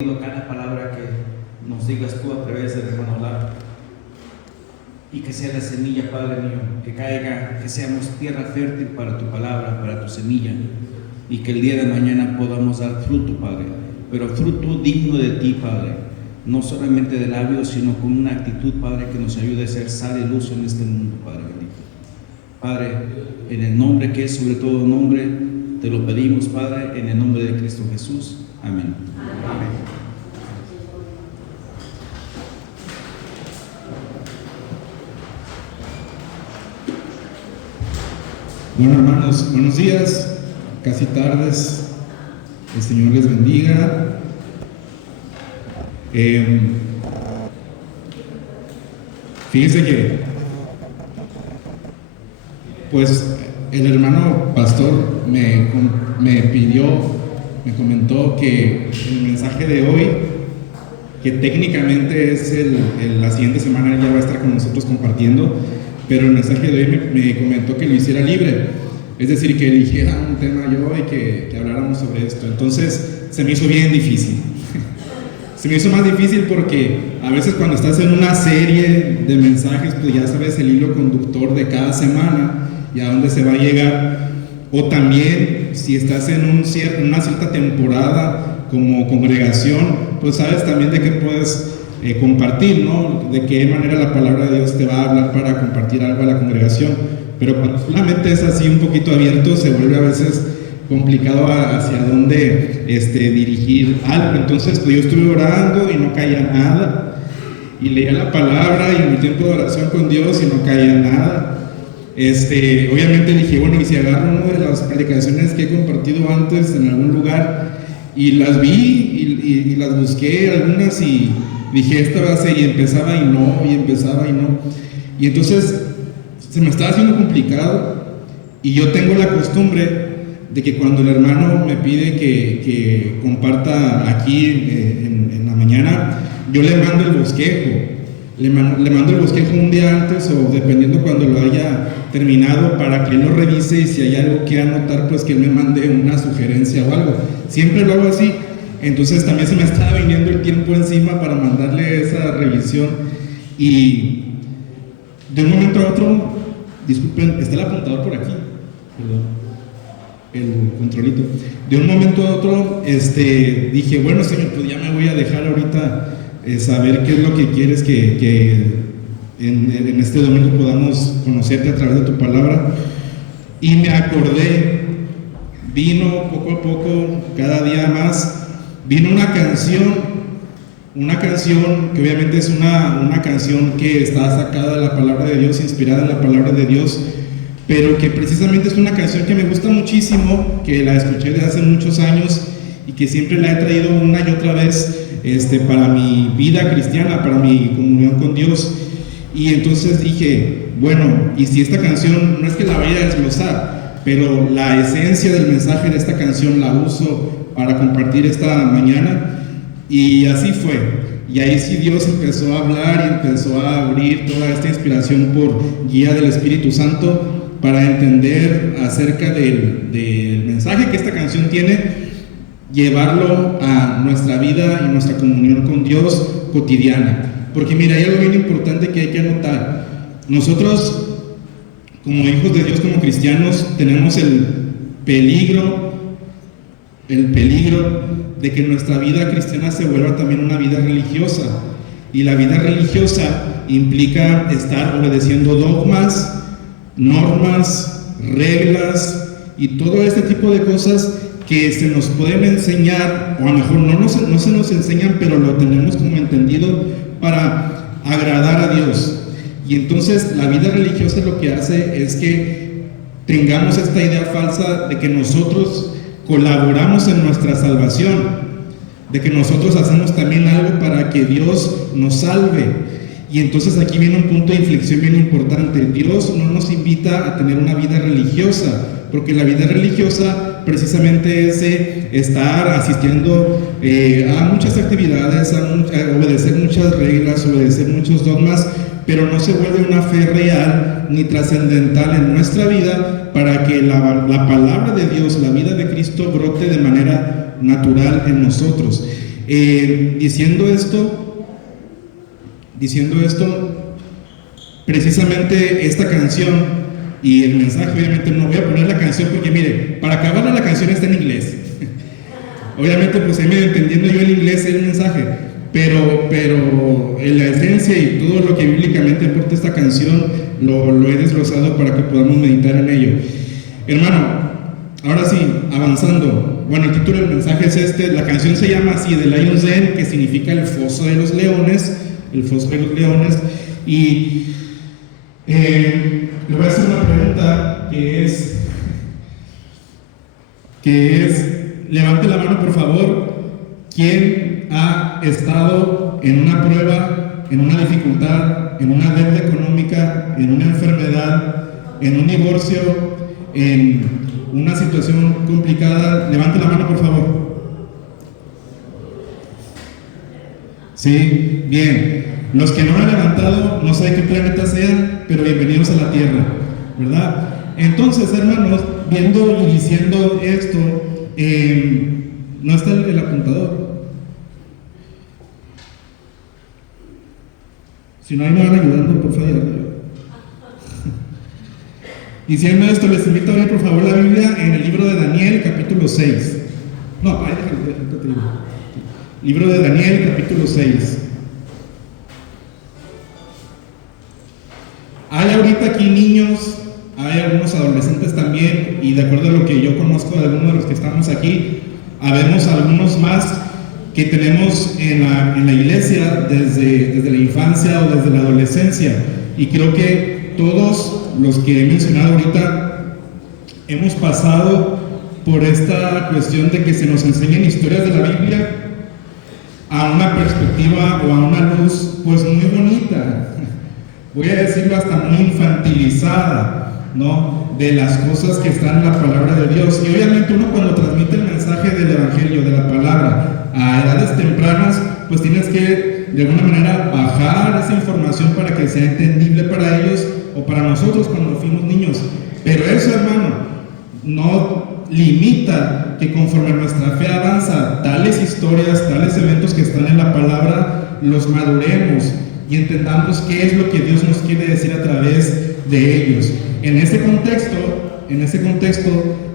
Cada palabra que nos digas tú a través del hermano Lar, y que sea la semilla, Padre mío, que caiga, que seamos tierra fértil para tu palabra, para tu semilla, y que el día de mañana podamos dar fruto, Padre, pero fruto digno de ti, Padre, no solamente de labios, sino con una actitud, Padre, que nos ayude a ser sal y luz en este mundo, Padre bendito. Padre, en el nombre que es sobre todo nombre, te lo pedimos, Padre, en el nombre de Cristo Jesús. Amén. Amén. Bueno, hermanos, buenos días, casi tardes, el Señor les bendiga. Fíjense que, pues, el hermano pastor me comentó que el mensaje de hoy, que técnicamente es la siguiente semana ya va a estar con nosotros compartiendo, pero el mensaje de hoy me comentó que lo hiciera libre, es decir, que eligiera un tema yo y que habláramos sobre esto. Entonces se me hizo bien difícil. Se me hizo más difícil porque a veces cuando estás en una serie de mensajes, pues ya sabes el hilo conductor de cada semana y a dónde se va a llegar. O también si estás en una cierta temporada como congregación, pues sabes también de qué puedes compartir, ¿no? De qué manera la palabra de Dios te va a hablar para compartir algo a la congregación. Pero cuando solamente es así un poquito abierto, se vuelve a veces complicado hacia dónde dirigir algo. Entonces pues yo estuve orando y no caía nada, y leía la palabra y en mi tiempo de oración con Dios y no caía nada. Obviamente dije, bueno, y si agarro una de las predicaciones que he compartido antes en algún lugar y las vi y las busqué algunas y dije, esta va a ser, y empezaba y no, y empezaba y no, y entonces se me estaba haciendo complicado. Y yo tengo la costumbre de que cuando el hermano me pide que comparta aquí en la mañana, yo le mando el bosquejo, le mando el bosquejo un día antes o dependiendo cuando lo haya terminado, para que él lo revise y si hay algo que anotar, pues que él me mande una sugerencia o algo. Siempre lo hago así. Entonces también se me estaba viniendo el tiempo encima para mandarle esa revisión, y de un momento a otro, disculpen, está el apuntador por aquí, perdón, el controlito. De un momento a otro dije, bueno, Señor, pues ya me voy a dejar ahorita saber qué es lo que quieres que en este domingo podamos conocerte a través de tu palabra. Y me acordé, vino poco a poco, cada día más, vino una canción que obviamente es una canción que está sacada de la palabra de Dios, inspirada en la palabra de Dios, pero que precisamente es una canción que me gusta muchísimo, que la escuché desde hace muchos años y que siempre la he traído una y otra vez para mi vida cristiana, para mi comunión con Dios. Y entonces dije, bueno, y si esta canción, no es que la vaya a desglosar, pero la esencia del mensaje de esta canción la uso para compartir esta mañana. Y así fue, y ahí sí Dios empezó a hablar y empezó a abrir toda esta inspiración por guía del Espíritu Santo para entender acerca del mensaje que esta canción tiene, llevarlo a nuestra vida y nuestra comunión con Dios cotidiana. Porque mira, hay algo bien importante que hay que anotar. Nosotros, como hijos de Dios, como cristianos, tenemos el peligro de que nuestra vida cristiana se vuelva también una vida religiosa. Y la vida religiosa implica estar obedeciendo dogmas, normas, reglas y todo este tipo de cosas que se nos pueden enseñar, o a lo mejor no se nos enseñan, pero lo tenemos como entendido para agradar a Dios. Y entonces la vida religiosa lo que hace es que tengamos esta idea falsa de que nosotros colaboramos en nuestra salvación, de que nosotros hacemos también algo para que Dios nos salve. Y entonces aquí viene un punto de inflexión bien importante. Dios no nos invita a tener una vida religiosa, porque la vida religiosa precisamente es estar asistiendo a muchas actividades, a obedecer muchas reglas, obedecer muchos dogmas, pero no se vuelve una fe real ni trascendental en nuestra vida para que la palabra de Dios, la vida de Cristo, brote de manera natural en nosotros. Diciendo esto, precisamente esta canción y el mensaje, obviamente no voy a poner la canción porque mire, para acabarla la canción está en inglés. Obviamente pues ahí medio entendiendo yo el inglés el mensaje, pero en la esencia y todo lo que bíblicamente aporta esta canción lo he desglosado para que podamos meditar en ello. Hermano, ahora sí, avanzando. Bueno, el título del mensaje es este. La canción se llama así, The Lion's Den, que significa el foso de los leones. El foso de los leones. Y le voy a hacer una pregunta que es, levante la mano por favor. ¿Quién ha estado en una prueba, en una dificultad, en una deuda económica, en una enfermedad, en un divorcio, en una situación complicada? Levante la mano por favor. Sí, bien. Los que no han levantado, no sé de qué planeta sean, pero bienvenidos a la Tierra, ¿verdad? Entonces, hermanos, viendo y diciendo esto, no está el apuntador. Si no, ahí me van ayudando, por favor. Diciendo esto, les invito a ver por favor la Biblia en el libro de Daniel, capítulo 6. No, ahí déjate. Libro de Daniel, capítulo 6. Hay ahorita aquí niños, hay algunos adolescentes también, y de acuerdo a lo que yo conozco de algunos de los que estamos aquí, habemos algunos más que tenemos en la iglesia desde la infancia o desde la adolescencia, y creo que todos los que he mencionado ahorita hemos pasado por esta cuestión de que se nos enseñen historias de la Biblia a una perspectiva o a una luz pues muy bonita, voy a decirlo hasta muy infantilizada, ¿no? De las cosas que están en la palabra de Dios. Y obviamente uno cuando transmite el mensaje del evangelio, de la palabra, a edades tempranas, pues tienes que de alguna manera bajar esa información para que sea entendible para ellos o para nosotros cuando fuimos niños. Pero eso, hermano, no limita que conforme nuestra fe avanza, tales historias, tales eventos que están en la palabra, los maduremos y entendamos qué es lo que Dios nos quiere decir a través de ellos. En ese contexto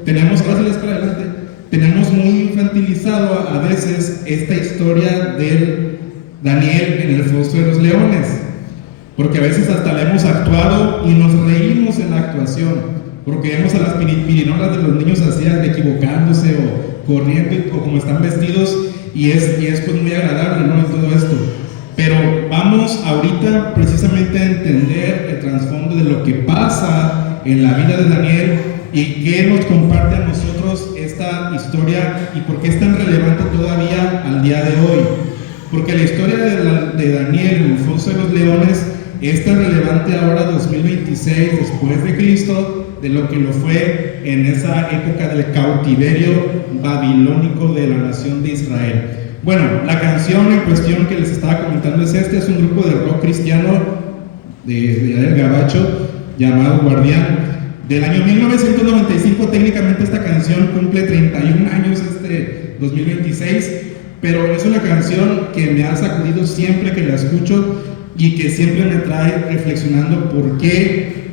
tenemos, gracias para adelante, tenemos muy infantilizado a veces esta historia del Daniel en el foso de los leones, porque a veces hasta la hemos actuado y nos reímos en la actuación, porque vemos a las pirinolas de los niños así equivocándose o corriendo o como están vestidos y es pues muy agradable, ¿no? Y todo esto. Pero vamos ahorita precisamente a entender el trasfondo de lo que pasa en la vida de Daniel y qué nos comparte a nosotros esta historia y por qué es tan relevante todavía al día de hoy. Porque la historia de Daniel en el foso de los leones es tan relevante ahora 2026 después de Cristo de lo que lo fue en esa época del cautiverio babilónico de la nación de Israel. Bueno, la canción en cuestión que les estaba comentando es es un grupo de rock cristiano de del Gabacho llamado Guardián, del año 1995. Técnicamente esta canción cumple 31 años 2026, pero es una canción que me ha sacudido siempre que la escucho y que siempre me trae reflexionando por qué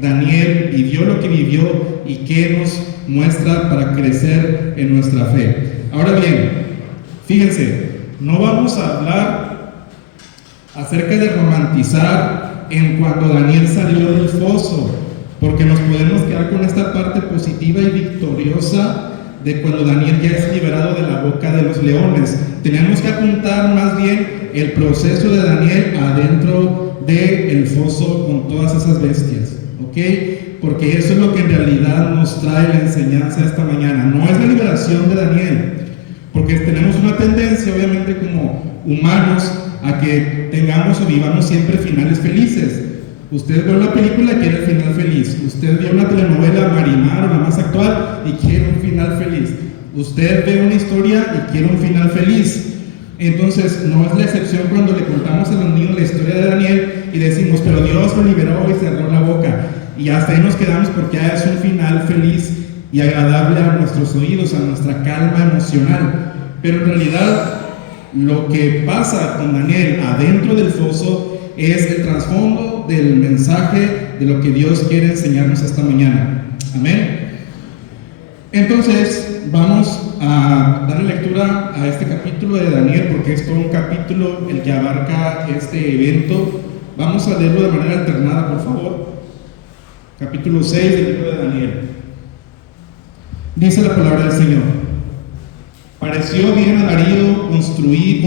Daniel vivió lo que vivió y qué nos muestra para crecer en nuestra fe. Ahora bien, fíjense, no vamos a hablar acerca de romantizar en cuando Daniel salió del foso, porque nos podemos quedar con esta parte positiva y victoriosa de cuando Daniel ya es liberado de la boca de los leones. Tenemos que apuntar más bien el proceso de Daniel adentro del foso con todas esas bestias, ¿ok? Porque eso es lo que en realidad nos trae la enseñanza esta mañana. No es la liberación de Daniel, porque tenemos una tendencia, obviamente, como humanos, a que tengamos o vivamos siempre finales felices. Usted ve una película y quiere el final feliz. Usted ve una telenovela, Marimar o la más actual, y quiere un final feliz. Usted ve una historia y quiere un final feliz. Entonces, no es la excepción cuando le contamos a los niños la historia de Daniel y decimos, pero Dios lo liberó y cerró la boca. Y hasta ahí nos quedamos porque ya es un final feliz y agradable a nuestros oídos, a nuestra calma emocional. pero en realidad lo que pasa con Daniel adentro del foso es el trasfondo del mensaje de lo que Dios quiere enseñarnos esta mañana. Amén. Entonces vamos a darle lectura a este capítulo de Daniel, porque es todo un capítulo el que abarca este evento. Vamos a leerlo de manera alternada, por favor. Capítulo 6 del libro de Daniel. Dice la palabra del Señor: pareció bien a Darío constituir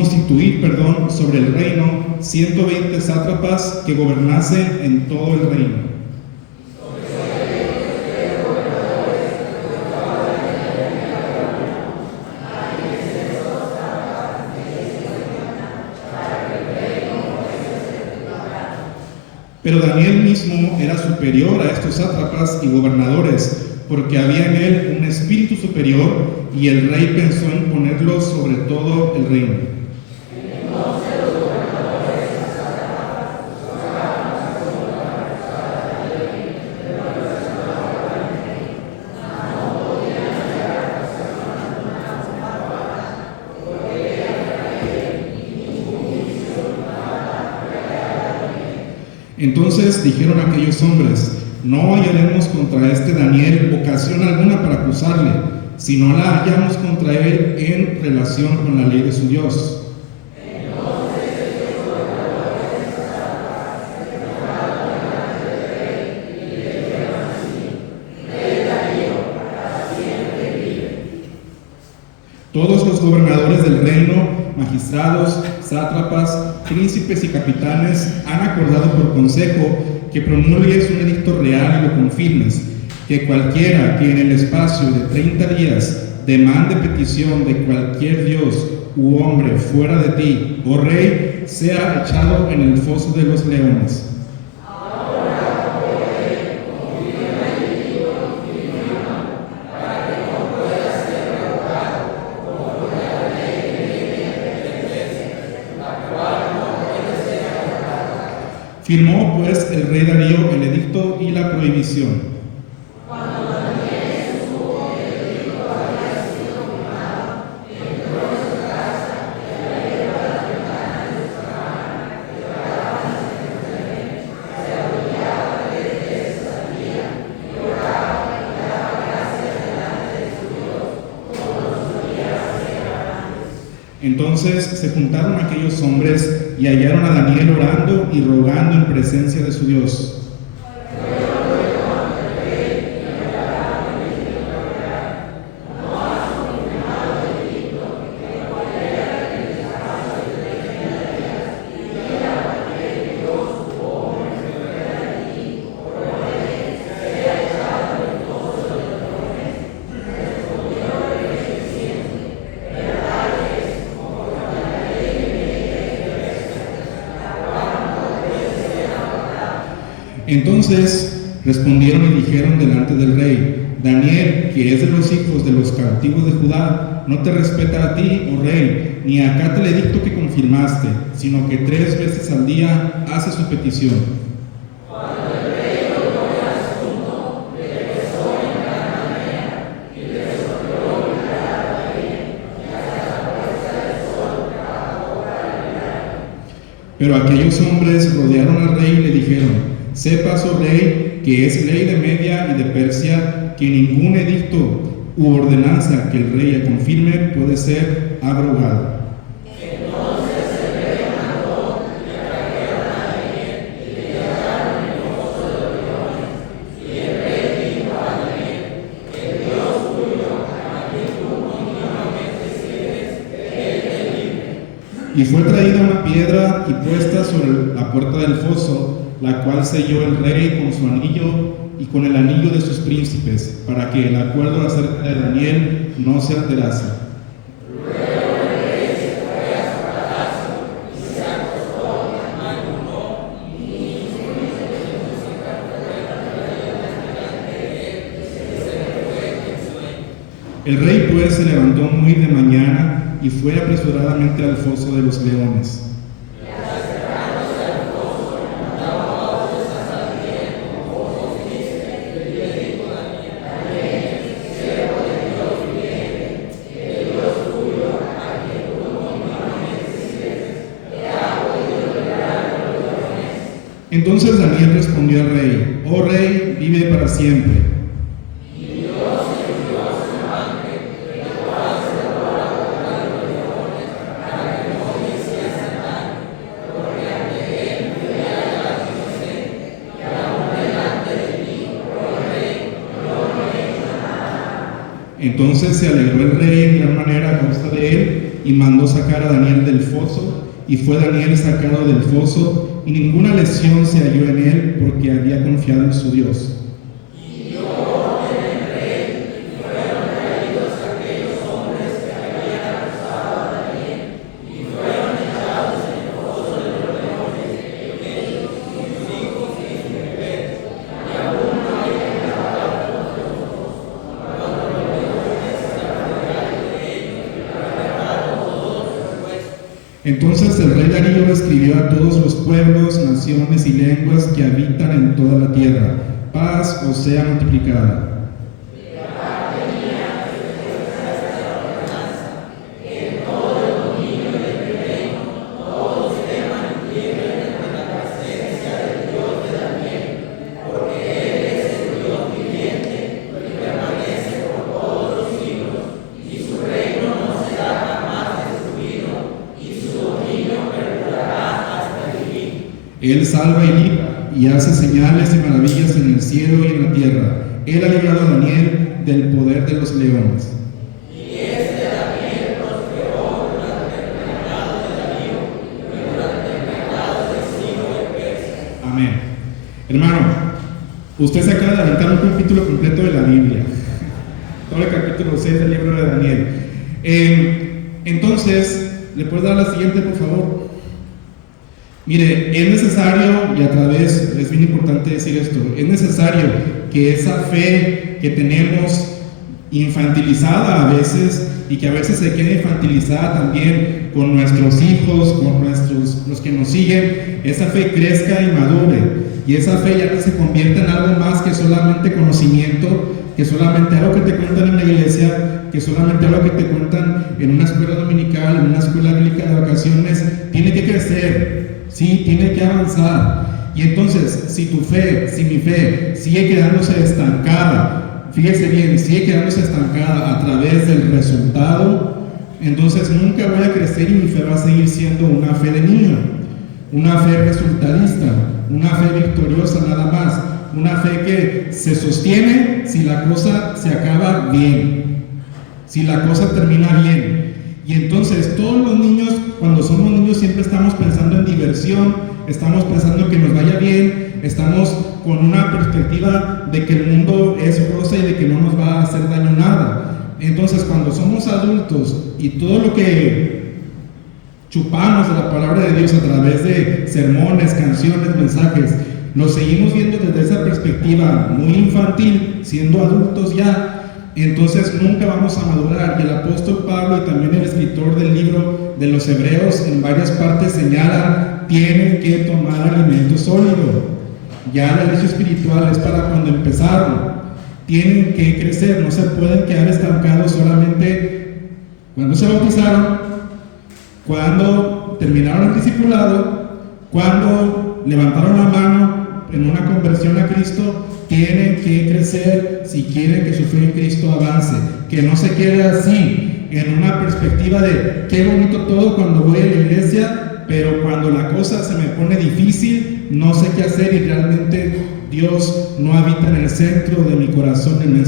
sobre el reino 120 sátrapas que gobernasen en todo el reino. Pero Daniel mismo era superior a estos sátrapas y gobernadores, porque había en él un espíritu superior, y el rey pensó en ponerlo sobre todo el reino. Entonces dijeron aquellos hombres: no hallaremos contra este Daniel ocasión alguna para acusarle, si no la hallamos contra él en relación con la ley de su Dios. Todos los gobernadores del reino, magistrados, sátrapas, príncipes y capitanes han acordado por consejo que promulgues un edicto real y lo confirmes, que cualquiera que en el espacio de 30 días demande petición de cualquier dios u hombre fuera de ti, oh rey, sea echado en el foso de los leones. Firmó pues el rey Darío el edicto y la prohibición. Cuando Daniel supo que el edicto había sido firmado, entró en su casa y abrió las ventanas de su cámara, que daban hacia Jerusalén, se arrodillaba 3 veces al día y oraba y daba gracias delante de su Dios, como lo solía hacer antes. Entonces se juntaron aquellos hombres y hallaron a Daniel orando y rogando en presencia de su Dios. Entonces respondieron y dijeron delante del rey: Daniel, que es de los hijos de los cautivos de Judá, no te respeta a ti, oh rey, ni acata el edicto que confirmaste, sino que 3 veces al día hace su petición. Cuando el rey oyó el asunto, le pesó en gran manera y le resolvió liberar a Daniel, y hasta la puesta del sol trabajó para liberarlo. Pero aquellos hombres rodearon al rey y le dijeron: sepas, oh rey, que es ley de Media y de Persia, que ningún edicto u ordenanza que el rey confirme puede ser abrogado. Entonces el rey mandó que trajeron a Daniel y le echaron en el foso de los leones. Y el rey dijo a Daniel: el Dios tuyo, a quien tú continuamente sirves, él te libre. Y fue traída una piedra y puesta sobre la puerta del foso, la cual selló el rey con su anillo y con el anillo de sus príncipes, para que el acuerdo acerca de Daniel no se alterase. Luego el rey se fue a su palacio y se acostó y ayunó, y hizo música delante de él, y se le fue el sueño. El rey pues se levantó muy de mañana y fue apresuradamente al foso de los leones. Entonces Daniel respondió al rey: oh rey, vive para siempre. Entonces se alegró el rey en gran manera a causa de él, y mandó sacar a Daniel del foso, y fue Daniel sacado del foso, y ninguna lesión se halló en él, porque había confiado en su Dios. Entonces el rey Darío escribió a todos los pueblos, naciones y lenguas que habitan en toda la tierra: paz os sea multiplicada. Él salva y libra, y hace señales y maravillas en el cielo y en la tierra. Él ha librado a Daniel del poder de los leones. Amén. Hermano, usted se acaba de aventar un capítulo completo de la Biblia. Todo el capítulo 6 del libro de Daniel. Entonces, ¿le puedes dar la siguiente, por favor? Mire, es necesario, y a través, es bien importante decir esto, es necesario que esa fe que tenemos infantilizada a veces, y que a veces se queda infantilizada también con nuestros hijos, con los que nos siguen, esa fe crezca y madure, y esa fe ya no se convierta en algo más que solamente conocimiento, que solamente algo que te cuentan en la iglesia, que solamente algo que te cuentan en una escuela dominical, en una escuela bíblica de vacaciones. Tiene que crecer. Sí, tiene que avanzar. Y entonces, si tu fe, si mi fe sigue quedándose estancada, fíjese bien, sigue quedándose estancada a través del resultado, entonces nunca voy a crecer y mi fe va a seguir siendo una fe de niño, una fe resultadista, una fe victoriosa nada más, una fe que se sostiene si la cosa se acaba bien, si la cosa termina bien. Y entonces todos los niños, cuando somos niños, siempre estamos pensando en diversión, estamos pensando en que nos vaya bien, estamos con una perspectiva de que el mundo es rosa y de que no nos va a hacer daño nada. Entonces cuando somos adultos y todo lo que chupamos de la palabra de Dios a través de sermones, canciones, mensajes, lo seguimos viendo desde esa perspectiva muy infantil, siendo adultos ya, entonces nunca vamos a madurar. Y el apóstol Pablo y también el escritor del libro de los Hebreos en varias partes señalan: tienen que tomar alimento sólido. Ya la leche espiritual es para cuando empezaron. Tienen que crecer, no se pueden quedar estancados solamente cuando se bautizaron, cuando terminaron el discipulado, cuando levantaron la mano en una conversión a Cristo. Tienen que crecer si quieren que su fe en Cristo avance, que no se quede así en una perspectiva de qué bonito todo cuando voy a la iglesia, pero cuando la cosa se me pone difícil no sé qué hacer, y realmente Dios no habita en el centro de mi corazón, en el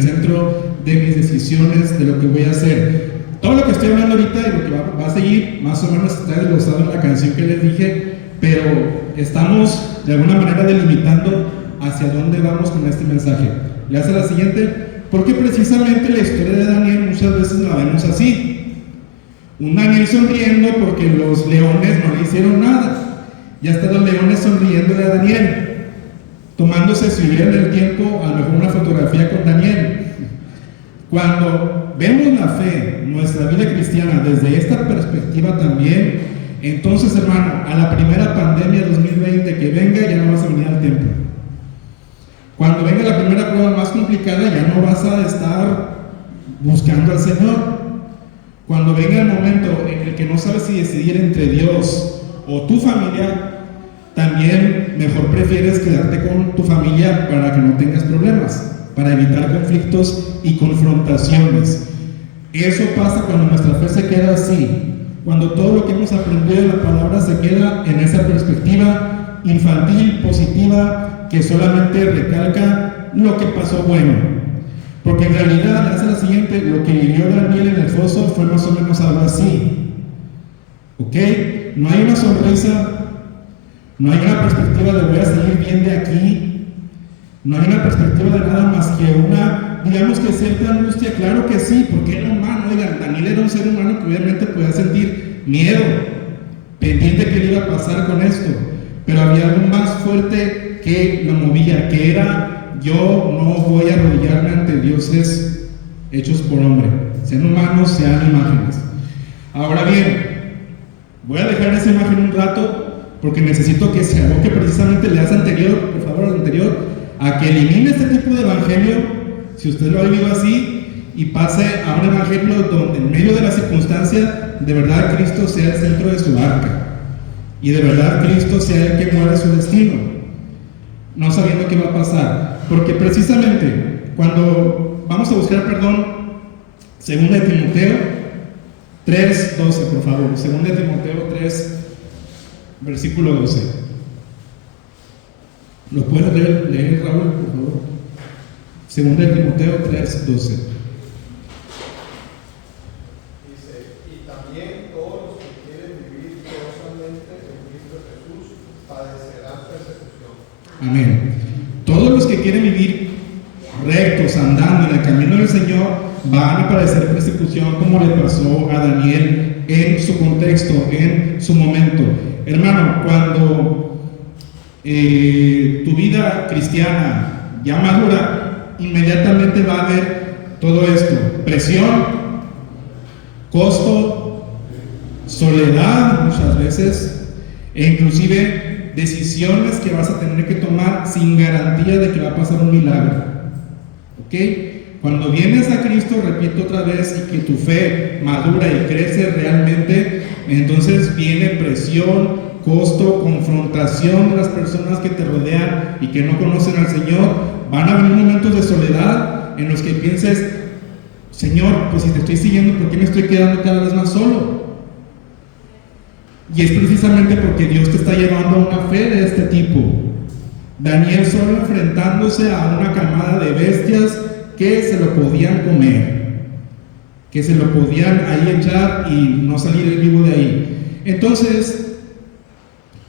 centro de mis decisiones, de lo que voy a hacer. Todo lo que estoy hablando ahorita y lo que va a seguir más o menos está desglosado en la canción que les dije, pero estamos de alguna manera delimitando hacia dónde vamos con este mensaje. Le hace la siguiente, porque precisamente la historia de Daniel muchas veces la vemos así: un Daniel sonriendo porque los leones no le hicieron nada, ya están los leones sonriéndole a Daniel, tomándose, si hubiera el tiempo, a lo mejor una fotografía con Daniel. Cuando vemos la fe, nuestra vida cristiana, desde esta perspectiva también, entonces, hermano, a la primera pandemia 2020 que venga, ya no vas a venir al templo. Cuando venga la primera prueba más complicada, ya no vas a estar buscando al Señor. Cuando venga el momento en el que no sabes si decidir entre Dios o tu familia, también mejor prefieres quedarte con tu familia para que no tengas problemas, para evitar conflictos y confrontaciones. Eso pasa cuando nuestra fe se queda así, cuando todo lo que hemos aprendido de la palabra se queda en esa perspectiva infantil, positiva, que solamente recalca lo que pasó bueno. Porque en realidad, hace la siguiente, lo que vivió Daniel en el foso fue más o menos algo así. ¿Ok? No hay una sonrisa, no hay una perspectiva de voy a salir bien de aquí, no hay una perspectiva de nada más que una, digamos que cierta angustia, claro que sí, porque era humano. Oigan, Daniel era un ser humano que obviamente podía sentir miedo, pendiente que le iba a pasar con esto, pero había algo más fuerte que lo movía, que era: yo no voy a arrodillarme ante dioses hechos por hombre, sean humanos, sean imágenes. Ahora bien, voy a dejar esa imagen un rato porque necesito que se aboque precisamente, leas anterior, por favor, al anterior, a que elimine este tipo de evangelio, si usted lo ha vivido así, y pase a un evangelio donde en medio de la circunstancia, de verdad Cristo sea el centro de su barca, y de verdad Cristo sea el que mueve su destino, no sabiendo qué va a pasar. Porque precisamente cuando vamos a buscar perdón, 2 de Timoteo 3:12, por favor, 2 de Timoteo 3, versículo 12. ¿Lo puedes leer, Raúl, por favor? 2 de Timoteo 3:12. Y también todos los que quieren vivir piadosamente en Cristo Jesús padecerán persecución. Amén. Todos los que quieren vivir rectos, andando en el camino del Señor, van a padecer persecución, como le pasó a Daniel en su contexto, en su momento. Hermano, cuando tu vida cristiana ya madura, inmediatamente va a haber todo esto: presión, costo, soledad muchas veces, e inclusive decisiones que vas a tener que tomar sin garantía de que va a pasar un milagro. ¿Ok? Cuando vienes a Cristo, repito otra vez, y que tu fe madura y crece realmente, entonces viene presión, costo, confrontación de las personas que te rodean y que no conocen al Señor. Van a venir momentos de soledad en los que pienses: Señor, pues si te estoy siguiendo, ¿por qué me estoy quedando cada vez más solo? Y es precisamente porque Dios te está llevando a una fe de este tipo. Daniel solo enfrentándose a una camada de bestias que se lo podían comer, que se lo podían ahí echar y no salir vivo de ahí. Entonces,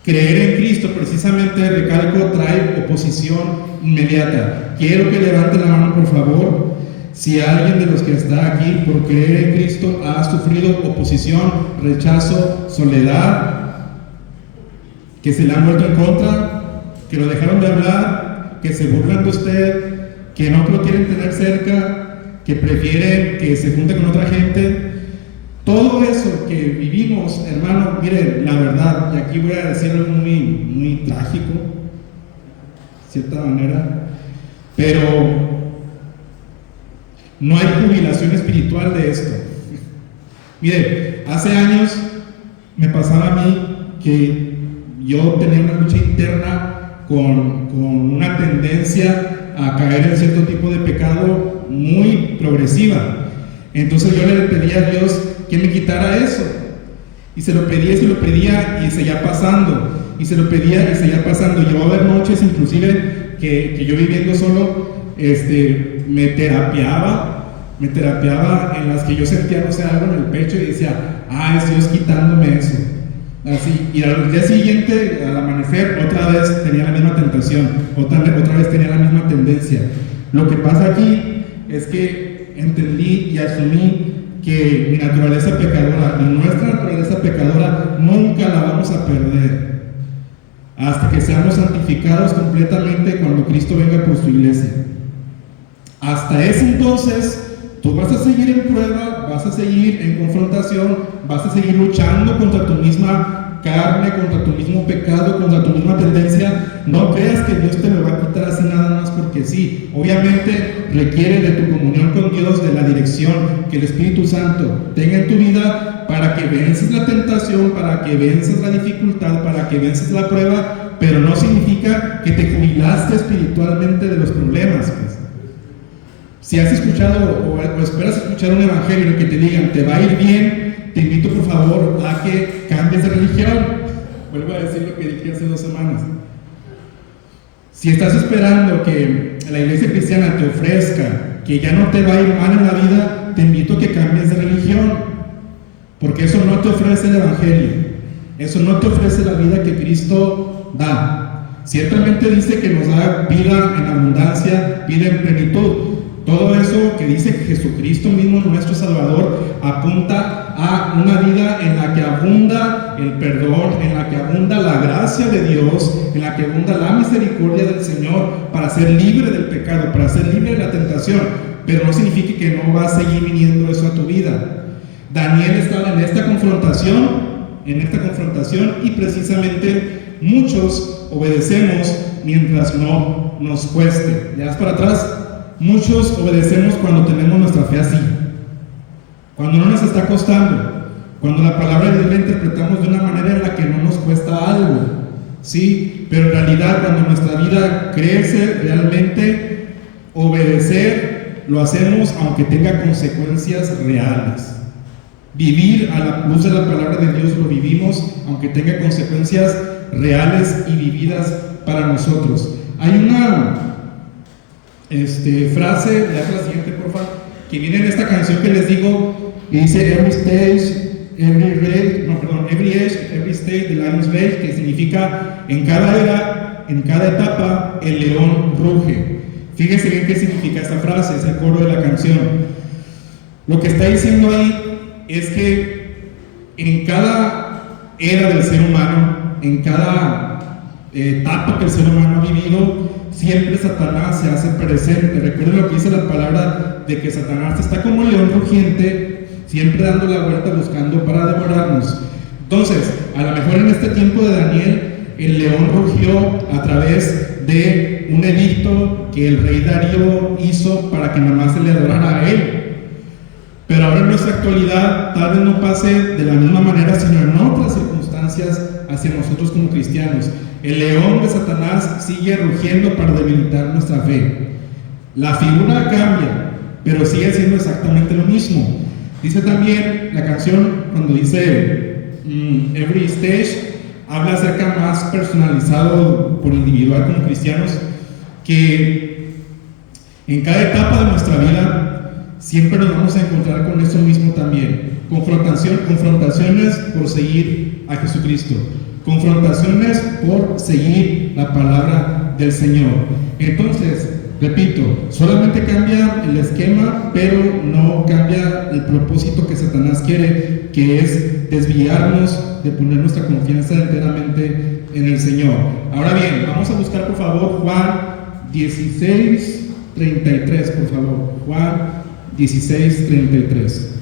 creer en Cristo, precisamente, recalco, trae oposición inmediata. Quiero que levante la mano, por favor, si alguien de los que está aquí por creer en Cristo ha sufrido oposición, rechazo, soledad, que se le han vuelto en contra, que lo dejaron de hablar, que se burlan de usted, que no lo quieren tener cerca, que prefieren que se junte con otra gente. Todo eso que vivimos, hermano, miren, la verdad, y aquí voy a decir algo muy trágico, de cierta manera, pero no hay jubilación espiritual de esto. Mire, hace años me pasaba a mí que yo tenía una lucha interna con una tendencia a caer en cierto tipo de pecado muy progresiva. Entonces yo le pedía a Dios que me quitara eso, y se lo pedía y seguía pasando, y se lo pedía y seguía pasando. Llegó a haber noches inclusive que yo viviendo solo, me terapiaba en las que yo sentía, no sé, algo en el pecho y decía: es Dios quitándome eso. Así, y al día siguiente, al amanecer, otra vez tenía la misma tentación, otra vez tenía la misma tendencia. Lo que pasa aquí es que entendí y asumí que mi naturaleza pecadora y nuestra naturaleza pecadora nunca la vamos a perder hasta que seamos santificados completamente cuando Cristo venga por su iglesia. Hasta ese entonces, tú vas a seguir en prueba, vas a seguir en confrontación, vas a seguir luchando contra tu misma carne, contra tu mismo pecado, contra tu misma tendencia. No creas que Dios te lo va a quitar así nada más porque sí. Obviamente requiere de tu comunión con Dios, de la dirección que el Espíritu Santo tenga en tu vida para que vences la tentación, para que vences la dificultad, para que vences la prueba, pero no significa que te jubilaste espiritualmente de los problemas, pues. Si has escuchado o esperas escuchar un evangelio en el que te digan te va a ir bien, te invito por favor a que cambies de religión. Vuelvo a decir lo que dije hace 2 semanas. Si estás esperando que la iglesia cristiana te ofrezca que ya no te va a ir mal en la vida, te invito a que cambies de religión, porque eso no te ofrece el evangelio, eso no te ofrece la vida que Cristo da. Ciertamente dice que nos da vida en abundancia, vida en plenitud. Todo eso que dice Jesucristo mismo, nuestro Salvador, apunta a una vida en la que abunda el perdón, en la que abunda la gracia de Dios, en la que abunda la misericordia del Señor para ser libre del pecado, para ser libre de la tentación. Pero no significa que no va a seguir viniendo eso a tu vida. Daniel estaba en esta confrontación y precisamente muchos obedecemos mientras no nos cueste. ¿Le das para atrás? Muchos obedecemos cuando tenemos nuestra fe así, cuando no nos está costando, cuando la palabra de Dios la interpretamos de una manera en la que no nos cuesta algo, ¿sí? Pero en realidad cuando nuestra vida crece realmente, obedecer lo hacemos aunque tenga consecuencias reales. Vivir a la luz de la palabra de Dios lo vivimos aunque tenga consecuencias reales y vividas para nosotros. Hay una frase, le hago la siguiente por favor, que viene en esta canción que les digo, y dice every age, every stage the lion rage, que significa en cada era, en cada etapa el león ruge. Fíjense bien qué significa esta frase, es el coro de la canción. Lo que está diciendo ahí es que en cada era del ser humano, en cada etapa que el ser humano ha vivido, siempre Satanás se hace presente. Recuerden lo que dice la palabra de que Satanás está como un león rugiente, siempre dando la vuelta buscando para devorarnos. Entonces, a lo mejor en este tiempo de Daniel, el león rugió a través de un edicto que el rey Darío hizo para que nada más se le adorara a él. Pero ahora en nuestra actualidad tal vez no pase de la misma manera, sino en otras circunstancias hacia nosotros como cristianos. El león de Satanás sigue rugiendo para debilitar nuestra fe. La figura cambia, pero sigue siendo exactamente lo mismo. Dice también la canción, cuando dice every stage, habla acerca más personalizado por individual como cristianos, que en cada etapa de nuestra vida siempre nos vamos a encontrar con eso mismo también. Confrontaciones por seguir a Jesucristo. Confrontaciones por seguir la palabra del Señor. Entonces, repito, solamente cambia el esquema, pero no cambia el propósito que Satanás quiere, que es desviarnos de poner nuestra confianza enteramente en el Señor. Ahora bien, vamos a buscar por favor Juan 16:33, por favor. Juan 16:33.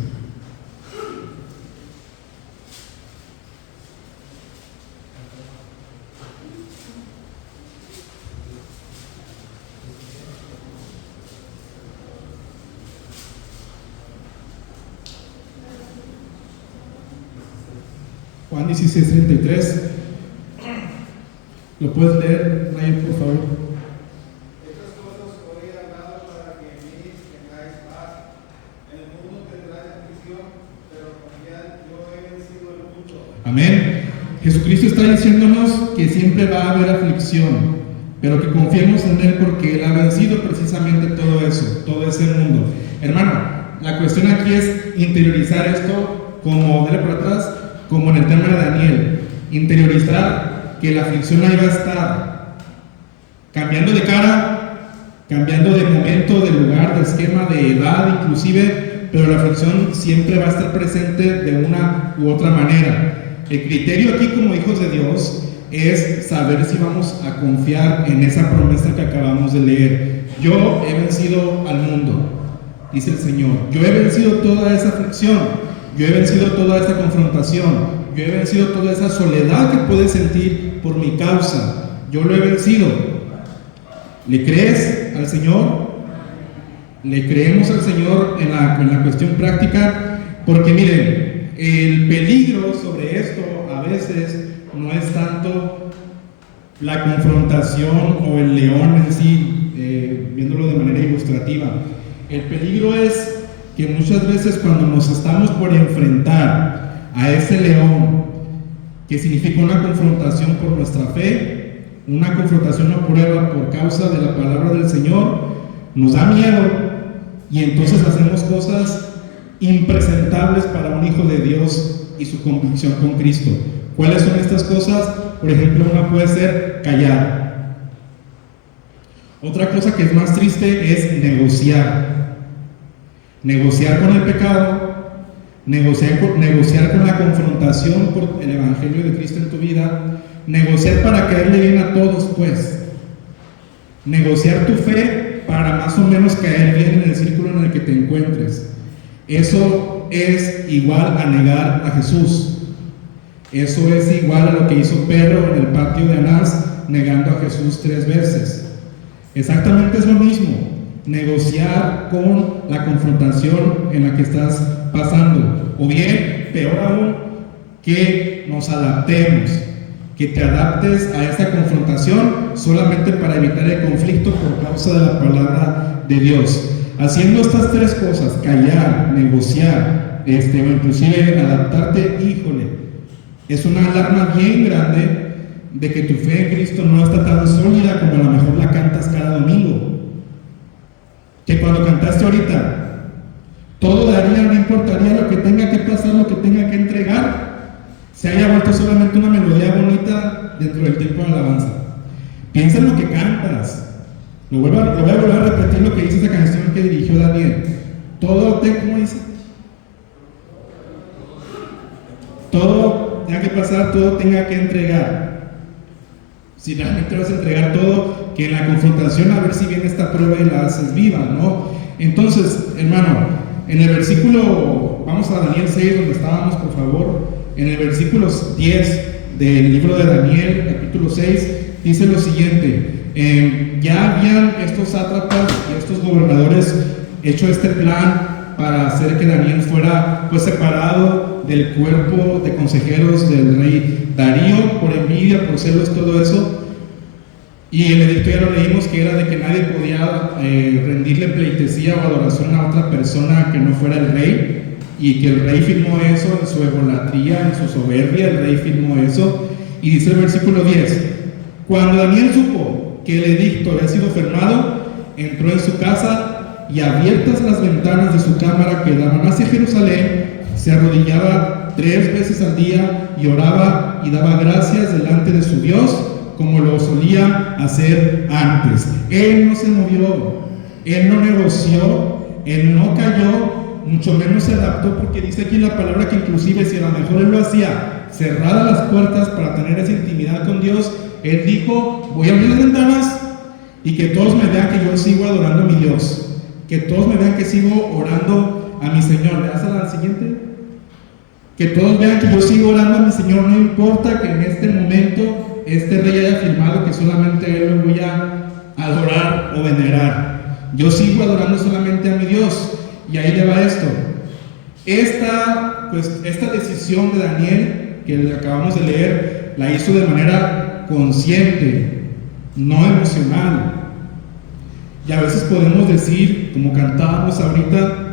Juan 16:33. ¿Lo puedes leer, Ryan, por favor? Estas cosas os he hablado para que en mí tengáis paz. En el mundo tendráis aflicción, pero confiad, yo he vencido el mundo. Amén. Jesucristo está diciéndonos que siempre va a haber aflicción, pero que confiemos en Él porque Él ha vencido precisamente todo eso, todo ese mundo. Hermano, la cuestión aquí es interiorizar esto como, dale por atrás, como en el tema de Daniel. Interiorizar que la aflicción ahí va a estar, cambiando de cara, cambiando de momento, de lugar, de esquema, de edad inclusive, pero la aflicción siempre va a estar presente de una u otra manera. El criterio aquí como hijos de Dios es saber si vamos a confiar en esa promesa que acabamos de leer. Yo he vencido al mundo, dice el Señor. Yo he vencido toda esa aflicción, yo he vencido toda esta confrontación, yo he vencido toda esa soledad que puedes sentir por mi causa. Yo lo he vencido. ¿Le crees al Señor? ¿Le creemos al Señor en la cuestión práctica? Porque miren, el peligro sobre esto a veces no es tanto la confrontación o el león en sí, viéndolo de manera ilustrativa. El peligro es que muchas veces cuando nos estamos por enfrentar a ese león, que significa una confrontación por nuestra fe, una confrontación o prueba por causa de la palabra del Señor, nos da miedo y entonces hacemos cosas impresentables para un hijo de Dios y su convicción con Cristo. ¿Cuáles son estas cosas? Por ejemplo, una puede ser callar. Otra cosa que es más triste es negociar. Negociar con el pecado, negociar con la confrontación por el Evangelio de Cristo en tu vida, negociar para caerle bien a todos, pues. Negociar tu fe para más o menos caer bien en el círculo en el que te encuentres. Eso es igual a negar a Jesús. Eso es igual a lo que hizo Pedro en el patio de Anás, negando a Jesús 3 veces. Exactamente es lo mismo, negociar con la confrontación en la que estás pasando. O bien, peor aún, que nos adaptemos, que te adaptes a esta confrontación solamente para evitar el conflicto por causa de la palabra de Dios. Haciendo estas 3 cosas, callar, negociar, o inclusive adaptarte, híjole, es una alarma bien grande de que tu fe en Cristo no está tan sólida como a lo mejor la cantas cada domingo. Que cuando cantaste ahorita, todo daría, no importaría lo que tenga que pasar, lo que tenga que entregar, se haya vuelto solamente una melodía bonita dentro del tiempo de alabanza. Piensa en lo que cantas. Lo voy a volver a repetir lo que dice esa canción que dirigió Daniel. ¿Cómo dice? Todo tenga que pasar, todo tenga que entregar. Si realmente vas a entregar todo, que en la confrontación a ver si viene esta prueba y la haces viva, ¿no? Entonces, hermano, en el versículo, vamos a Daniel 6, donde estábamos, por favor. En el versículo 10 del libro de Daniel, capítulo 6, dice lo siguiente: ya habían estos sátrapas y estos gobernadores hecho este plan para hacer que Daniel fuera pues separado del cuerpo de consejeros del rey Darío por envidia, por celos, todo eso. Y el edicto ya lo leímos, que era de que nadie podía rendirle pleitesía o adoración a otra persona que no fuera el rey, y que el rey firmó eso en su egolatría, en su soberbia. El rey firmó eso, y dice el versículo 10: cuando Daniel supo que el edicto había sido firmado, entró en su casa, y abiertas las ventanas de su cámara que daban hacia Jerusalén, se arrodillaba 3 veces al día y oraba y daba gracias delante de su Dios, como lo solía hacer antes. Él no se movió, él no negoció, él no cayó, mucho menos se adaptó, porque dice aquí en la palabra que inclusive si a lo mejor él lo hacía cerradas las puertas para tener esa intimidad con Dios, él dijo: voy a abrir las ventanas y que todos me vean que yo sigo adorando a mi Dios, que todos me vean que sigo orando a mi Señor. ¿Le das a la siguiente? Que todos vean que yo sigo orando a mi Señor, no importa que en este momento este rey haya firmado que solamente él lo voy a adorar o venerar. Yo sigo adorando solamente a mi Dios. Y ahí le va esto. Esta decisión de Daniel, que acabamos de leer, la hizo de manera consciente, no emocional. Y a veces podemos decir, como cantábamos ahorita,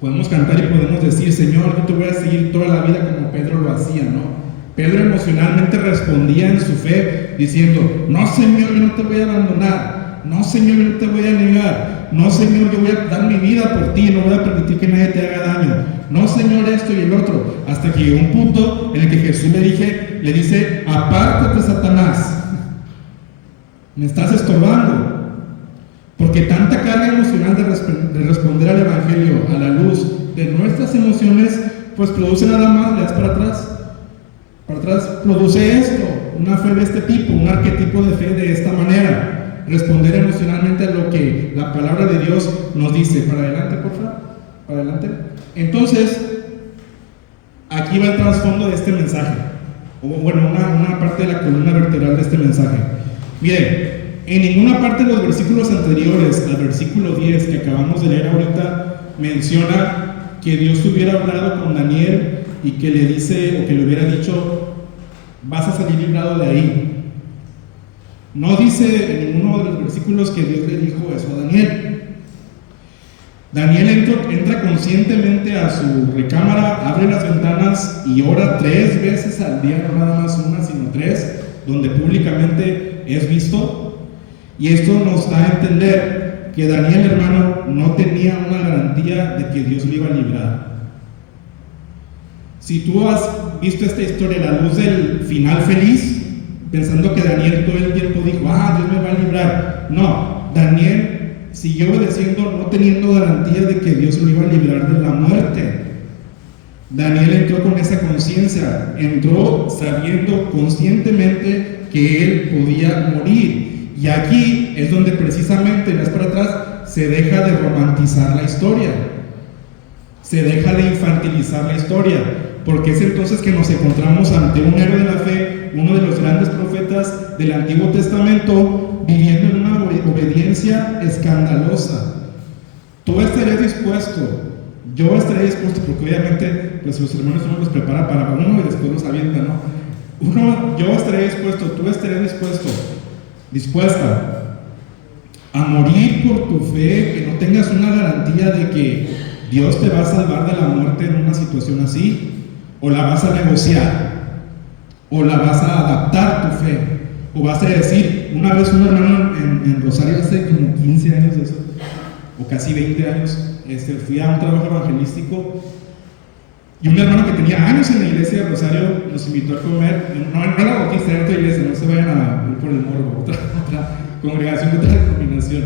podemos cantar y podemos decir: Señor, yo te voy a seguir toda la vida, como Pedro lo hacía, ¿no? Pedro emocionalmente respondía en su fe diciendo: no, Señor, yo no te voy a abandonar. No, Señor, yo no te voy a negar. No, Señor, yo voy a dar mi vida por ti, no voy a permitir que nadie te haga daño. No, Señor, esto y el otro. Hasta que llegó un punto en el que Jesús le dice: apártate, Satanás, me estás estorbando. Porque tanta carga emocional de responder al Evangelio a la luz de nuestras emociones, pues produce nada más, le das para atrás, produce esto, una fe de este tipo, un arquetipo de fe de esta manera, responder emocionalmente a lo que la palabra de Dios nos dice. Para adelante, por favor, para adelante. Entonces, aquí va el trasfondo de este mensaje, o bueno, una parte de la columna vertebral de este mensaje. Miren, en ninguna parte de los versículos anteriores al versículo 10 que acabamos de leer ahorita menciona que Dios hubiera hablado con Daniel y que le dice, o que le hubiera dicho: vas a salir librado de ahí. No dice en ninguno de los versículos que Dios le dijo eso a Daniel. Daniel entra conscientemente a su recámara, abre las ventanas y ora 3 veces al día, no nada más una, sino 3, donde públicamente es visto. Y esto nos da a entender que Daniel, hermano, no tenía una garantía de que Dios lo iba a librar. Si tú has visto esta historia a la luz del final feliz, pensando que Daniel todo el tiempo dijo, Dios me va a librar. No, Daniel siguió obedeciendo, no teniendo garantía de que Dios lo iba a librar de la muerte. Daniel entró con esa conciencia, entró sabiendo conscientemente que él podía morir. Y aquí es donde precisamente, más para atrás, se deja de romantizar la historia, se deja de infantilizar la historia, porque es entonces que nos encontramos ante un héroe de la fe, uno de los grandes profetas del Antiguo Testamento, viviendo en una obediencia escandalosa. Tú estarías dispuesto, yo estaría dispuesto, porque obviamente pues, los hermanos uno los prepara para uno y después los avienta, ¿no? Yo estaría dispuesto, tú estarías dispuesta a morir por tu fe, que no tengas una garantía de que Dios te va a salvar de la muerte en una situación así, o la vas a negociar, o la vas a adaptar tu fe, o vas a decir, una vez un hermano en Rosario hace como 15 años de eso, o casi 20 años, fui a un trabajo evangelístico y un hermano que tenía años en la iglesia de Rosario nos invitó a comer, no era bautista, era otra iglesia, no se vayan a ir por el morbo, otra congregación de otra denominación.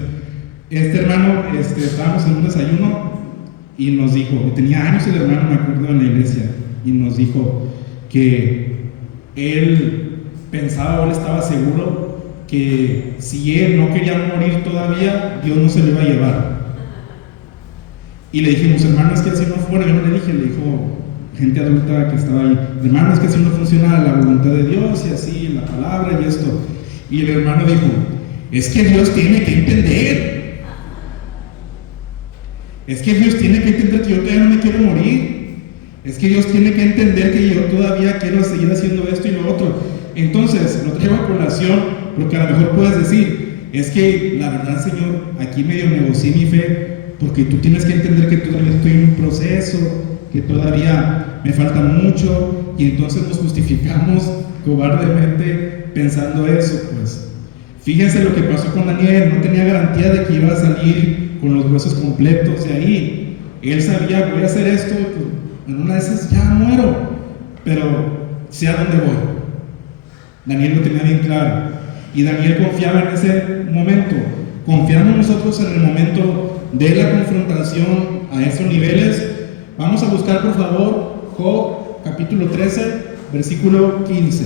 Este hermano, estábamos en un desayuno y nos dijo, y tenía años el hermano, me acuerdo, en la iglesia, y nos dijo que él pensaba, o él estaba seguro que si él no quería morir todavía, Dios no se lo iba a llevar. Y le dijimos, hermano, es que así no fuera. Yo no le dije, le dijo gente adulta que estaba ahí, hermano, es que así no funciona la voluntad de Dios y así, la palabra y esto. Y el hermano dijo, es que Dios tiene que entender. Es que Dios tiene que entender que yo todavía no me quiero morir. Es que Dios tiene que entender que yo todavía quiero seguir haciendo esto y lo otro. Entonces, lo traigo a colación porque a lo mejor puedes decir, es que la verdad, Señor, aquí medio negocié mi fe, porque tú tienes que entender que todavía estoy en un proceso, que todavía me falta mucho, y entonces nos justificamos cobardemente pensando eso. Pues fíjense lo que pasó con Daniel, no tenía garantía de que iba a salir con los huesos completos de ahí. Él sabía, voy a hacer esto, pues, en una de esas ya muero, pero sé a dónde voy. Daniel lo tenía bien claro, y Daniel confiaba en ese momento. Confiamos nosotros en el momento de la confrontación a esos niveles. Vamos a buscar, por favor, Job capítulo 13, versículo 15.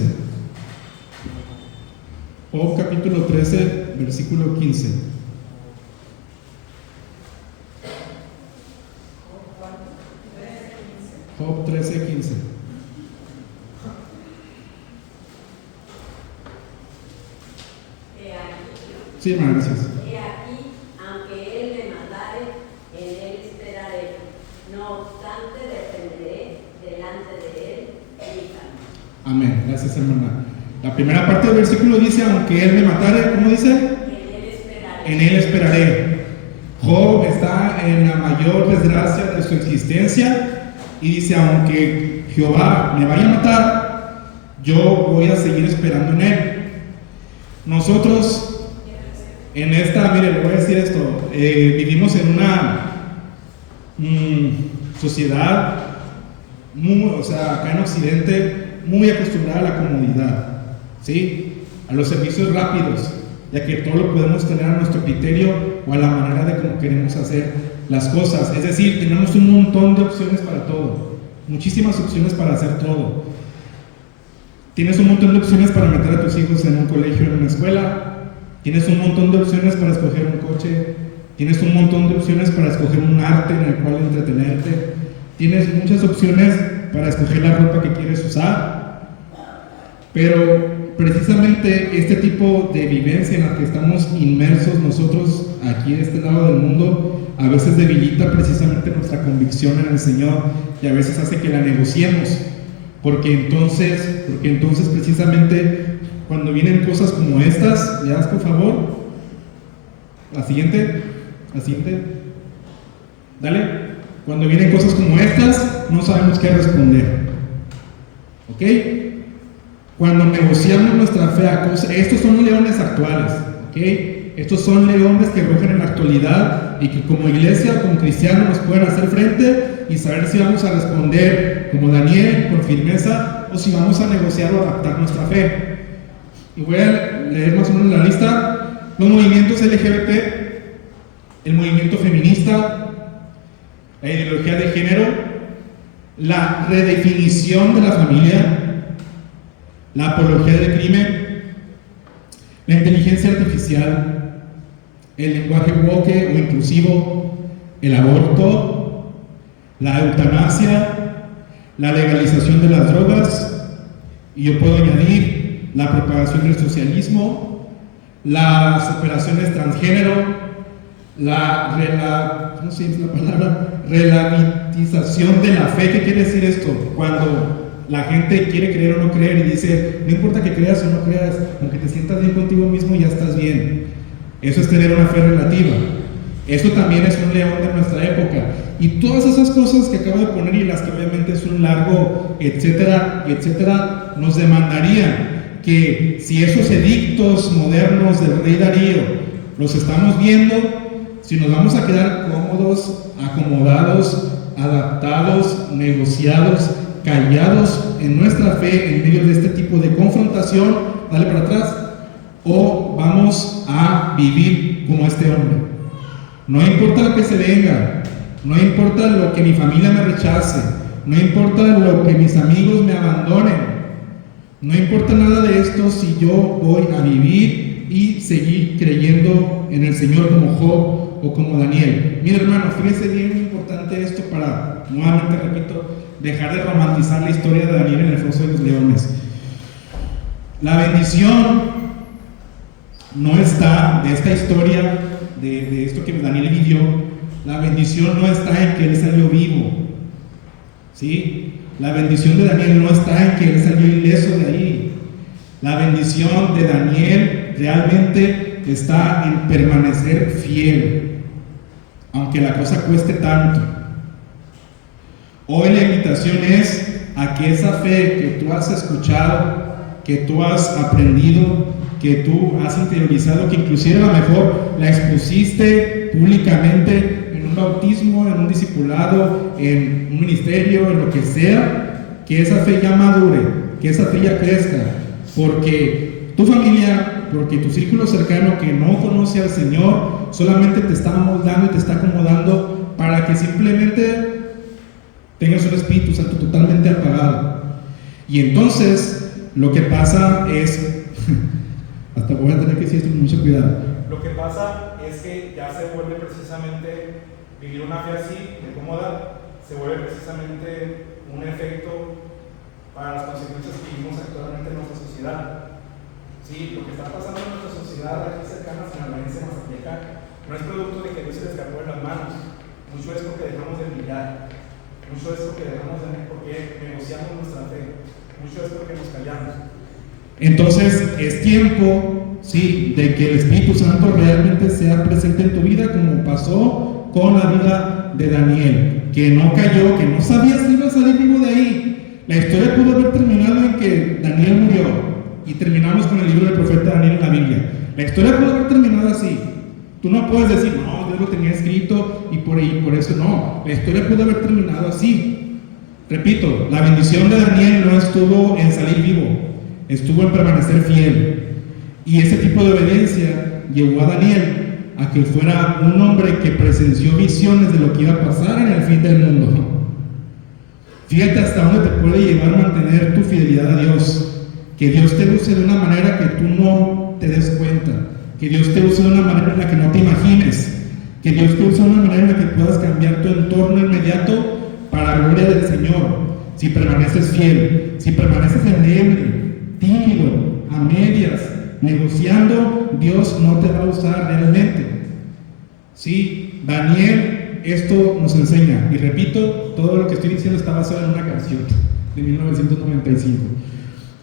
Job capítulo 13, versículo 15. Job 13, 15. Sí, hermano, gracias. He aquí, aunque él me matare, en él esperaré. No obstante, defenderé delante de él mi camino. Amén, gracias, hermana. La primera parte del versículo dice, aunque él me matare, ¿cómo dice? En él esperaré. En él esperaré. Job está en la mayor desgracia de su existencia y dice, aunque Jehová me vaya a matar, yo voy a seguir esperando en él. Nosotros en esta, mire, le voy a decir esto, vivimos en una sociedad, acá en Occidente, muy acostumbrada a la comodidad, ¿sí? A los servicios rápidos, ya que todo lo podemos tener a nuestro criterio o a la manera de cómo queremos hacer las cosas. Es decir, tenemos un montón de opciones para todo, muchísimas opciones para hacer todo. Tienes un montón de opciones para meter a tus hijos en un colegio, en una escuela. Tienes un montón de opciones para escoger un coche. Tienes un montón de opciones para escoger un arte en el cual entretenerte. Tienes muchas opciones para escoger la ropa que quieres usar. Pero precisamente este tipo de vivencia en la que estamos inmersos nosotros aquí en este lado del mundo a veces debilita precisamente nuestra convicción en el Señor y a veces hace que la negociemos. Porque entonces precisamente cuando vienen cosas como estas, ¿le das por favor? La siguiente. Dale. Cuando vienen cosas como estas, no sabemos qué responder. ¿Ok? Cuando negociamos nuestra fe a cosas, estos son leones actuales. ¿Ok? Estos son leones que rugen en la actualidad y que como iglesia, como cristianos, nos pueden hacer frente y saber si vamos a responder como Daniel, con firmeza, o si vamos a negociar o adaptar nuestra fe. Y voy a leer más o menos la lista. Los movimientos LGBT, el movimiento feminista, la ideología de género, la redefinición de la familia, la apología del crimen, la inteligencia artificial, el lenguaje woke o inclusivo, el aborto, la eutanasia, la legalización de las drogas, y yo puedo añadir la propagación del socialismo, las operaciones transgénero, ¿cómo se dice la palabra? Relativización de la fe. ¿Qué quiere decir esto? Cuando la gente quiere creer o no creer y dice, no importa que creas o no creas, aunque te sientas bien contigo mismo, ya estás bien. Eso es tener una fe relativa. Eso también es un león de nuestra época. Y todas esas cosas que acabo de poner y las que obviamente es un largo, etcétera, etcétera, nos demandarían que si esos edictos modernos del rey Darío los estamos viendo, si nos vamos a quedar cómodos, acomodados, adaptados, negociados, callados en nuestra fe en medio de este tipo de confrontación, dale para atrás, o vamos a vivir como este hombre. No importa lo que se venga, no importa lo que mi familia me rechace, no importa lo que mis amigos me abandonen, no importa nada de esto si yo voy a vivir y seguir creyendo en el Señor como Job o como Daniel. Mira, hermano, fíjese bien importante esto para, nuevamente repito, dejar de romantizar la historia de Daniel en el foso de los leones. La bendición no está de esta historia, de esto que Daniel vivió, la bendición no está en que él salió vivo, ¿sí? La bendición de Daniel no está en que él salió ileso de ahí. La bendición de Daniel realmente está en permanecer fiel, aunque la cosa cueste tanto. Hoy la invitación es a que esa fe que tú has escuchado, que tú has aprendido, que tú has interiorizado, que inclusive a lo mejor la expusiste públicamente en un bautismo, en un discipulado, en un ministerio, en lo que sea, que esa fe ya madure, que esa fe ya crezca, porque tu familia, porque tu círculo cercano que no conoce al Señor, solamente te está moldando y te está acomodando para que simplemente tengas un Espíritu Santo totalmente apagado. Y entonces lo que pasa es hasta voy a tener que decir esto con mucho cuidado. Lo que pasa es que ya se vuelve precisamente vivir una fe así, de cómoda, se vuelve precisamente un efecto para las consecuencias que vivimos actualmente en nuestra sociedad. Sí, lo que está pasando en nuestra sociedad aquí cercanas en la Valencia Mazateca no es producto de que Dios se le escapó de las manos. Mucho es porque dejamos de brillar, mucho es porque negociamos nuestra fe, mucho es porque nos callamos. Entonces es tiempo, sí, de que el Espíritu Santo realmente sea presente en tu vida, como pasó con la vida de Daniel, que no cayó, que no sabía si iba a salir vivo de ahí. La historia pudo haber terminado en que Daniel murió y terminamos con el libro del profeta Daniel en la Biblia. La historia pudo haber terminado así. Tú no puedes decir, no, Dios lo tenía escrito y por eso no. La historia pudo haber terminado así. Repito, la bendición de Daniel no estuvo en salir vivo, estuvo en permanecer fiel. Y ese tipo de obediencia llevó a Daniel a que fuera un hombre que presenció visiones de lo que iba a pasar en el fin del mundo. Fíjate hasta dónde te puede llevar a mantener tu fidelidad a Dios. Que Dios te use de una manera que tú no te des cuenta. Que Dios te use de una manera en la que no te imagines. Que Dios te use de una manera en la que puedas cambiar tu entorno inmediato para la gloria del Señor. Si permaneces fiel, si permaneces endeble, tímido, a medias, negociando, Dios no te va a usar realmente. Sí, Daniel esto nos enseña, y repito, todo lo que estoy diciendo está basado en una canción de 1995.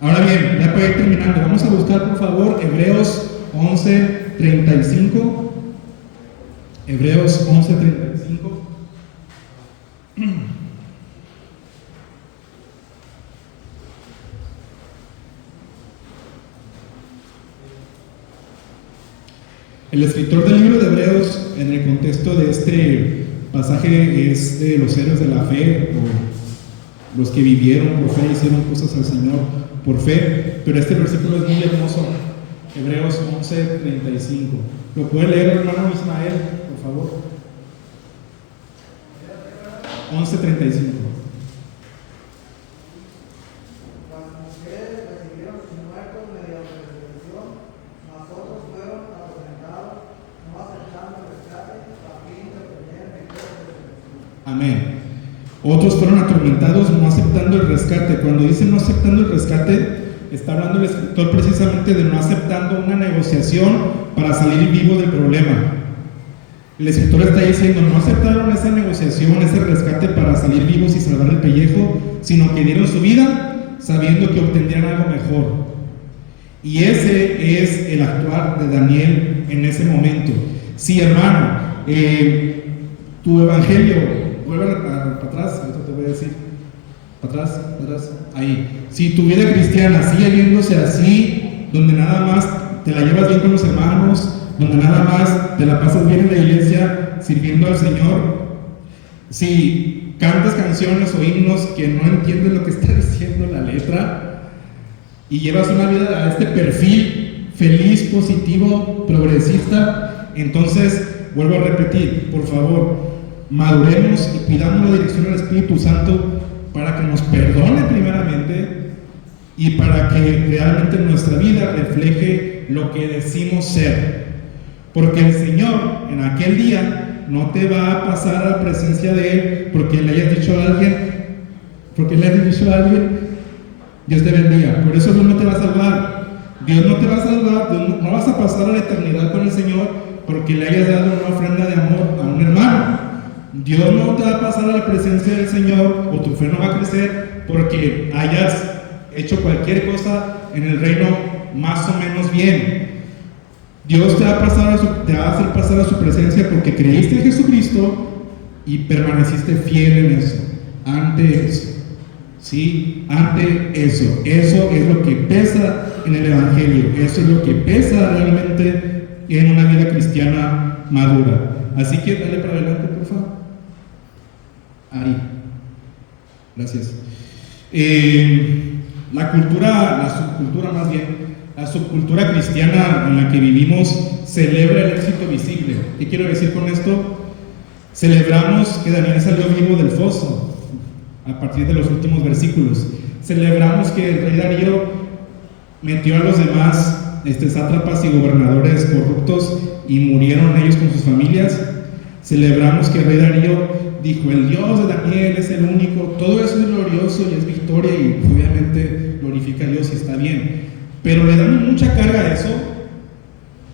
Ahora bien, ya para ir terminando, vamos a buscar por favor Hebreos 11:35. Hebreos 11:35. El escritor del libro de Hebreos, en el contexto de este pasaje, es de los héroes de la fe, o los que vivieron por fe, hicieron cosas al Señor por fe, pero este versículo es muy hermoso. Hebreos 11:35. ¿Lo puede leer, hermano Ismael, por favor? 11:35. Amén. Otros fueron atormentados no aceptando el rescate. Cuando dice no aceptando el rescate, está hablando el escritor precisamente de no aceptando una negociación para salir vivo del problema. El escritor está diciendo, no aceptaron esa negociación, ese rescate para salir vivos y salvar el pellejo, sino que dieron su vida sabiendo que obtendrían algo mejor. Y ese es el actuar de Daniel en ese momento. Sí, hermano, tu evangelio, vuelve para atrás, esto te voy a decir, para atrás, ahí. Si tu vida cristiana sigue viéndose así, donde nada más te la llevas bien con los hermanos, donde nada más te la pasas bien en la iglesia sirviendo al Señor, si cantas canciones o himnos que no entiendes lo que está diciendo la letra y llevas una vida a este perfil feliz, positivo, progresista, entonces vuelvo a repetir, por favor, maduremos y pidamos la dirección del Espíritu Santo para que nos perdone primeramente y para que realmente nuestra vida refleje lo que decimos ser. Porque el Señor en aquel día no te va a pasar a la presencia de Él porque le hayas dicho a alguien, Dios te bendiga. Por eso Dios no te va a salvar. Dios no te va a salvar, no vas a pasar a la eternidad con el Señor porque le hayas dado una ofrenda de amor a un hermano. Dios no te va a pasar a la presencia del Señor, o tu fe no va a crecer porque hayas hecho cualquier cosa en el reino más o menos bien. Dios te va a hacer pasar a su presencia porque creíste en Jesucristo y permaneciste fiel en eso, ante eso. Sí, ante eso. Eso es lo que pesa en el Evangelio. Eso es lo que pesa realmente en una vida cristiana madura. Así que dale para adelante, por favor. Ahí. Gracias. La subcultura cristiana en la que vivimos celebra el éxito visible. ¿Qué quiero decir con esto? Celebramos que Daniel salió vivo del foso a partir de los últimos versículos. Celebramos que el rey Darío metió a los demás sátrapas y gobernadores corruptos y murieron ellos con sus familias. Celebramos que el rey Darío dijo, el Dios de Daniel es el único. Todo eso es glorioso y es victoria y obviamente glorifica a Dios y está bien. Pero le damos mucha carga a eso,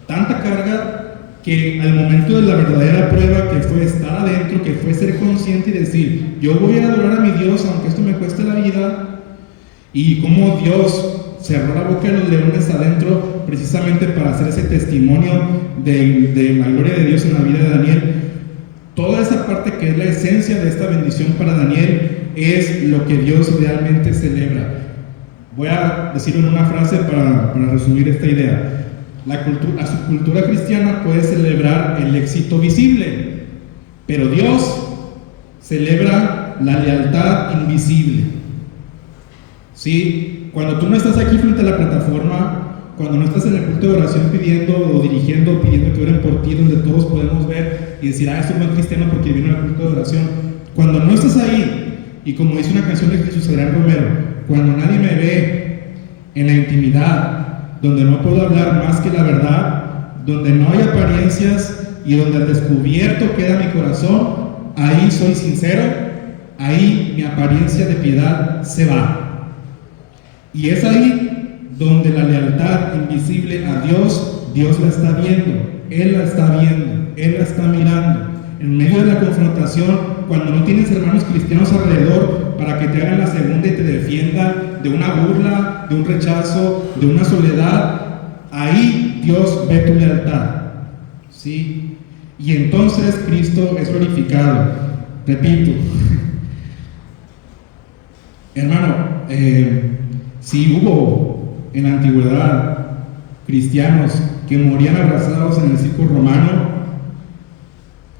tanta carga que al momento de la verdadera prueba, que fue estar adentro, que fue ser consciente y decir, yo voy a adorar a mi Dios aunque esto me cueste la vida, y cómo Dios cerró la boca de los leones adentro precisamente para hacer ese testimonio de la gloria de Dios en la vida de Daniel. Toda esa parte que es la esencia de esta bendición para Daniel es lo que Dios realmente celebra. Voy a decirlo en una frase para resumir esta idea. La subcultura cristiana puede celebrar el éxito visible, pero Dios celebra la lealtad invisible. ¿Sí? Cuando tú no estás aquí frente a la plataforma, cuando no estás en el culto de oración pidiendo o dirigiendo, pidiendo que oren por ti, donde todos podemos ver y decir, es un buen cristiano porque vino al culto de oración. Cuando no estás ahí, y como dice una canción de Jesús Adrián Romero, cuando nadie me ve en la intimidad, donde no puedo hablar más que la verdad, donde no hay apariencias y donde al descubierto queda mi corazón, ahí soy sincero, ahí mi apariencia de piedad se va. Y es ahí donde la lealtad invisible a Dios, Dios la está viendo, Él la está viendo, Él la está mirando. En medio de la confrontación, cuando no tienes hermanos cristianos alrededor para que te hagan la segunda y te defiendan de una burla, de un rechazo, de una soledad, ahí Dios ve tu lealtad, ¿sí? Y entonces Cristo es glorificado. Repito, hermano, si hubo en la antigüedad cristianos que morían abrazados en el circo romano,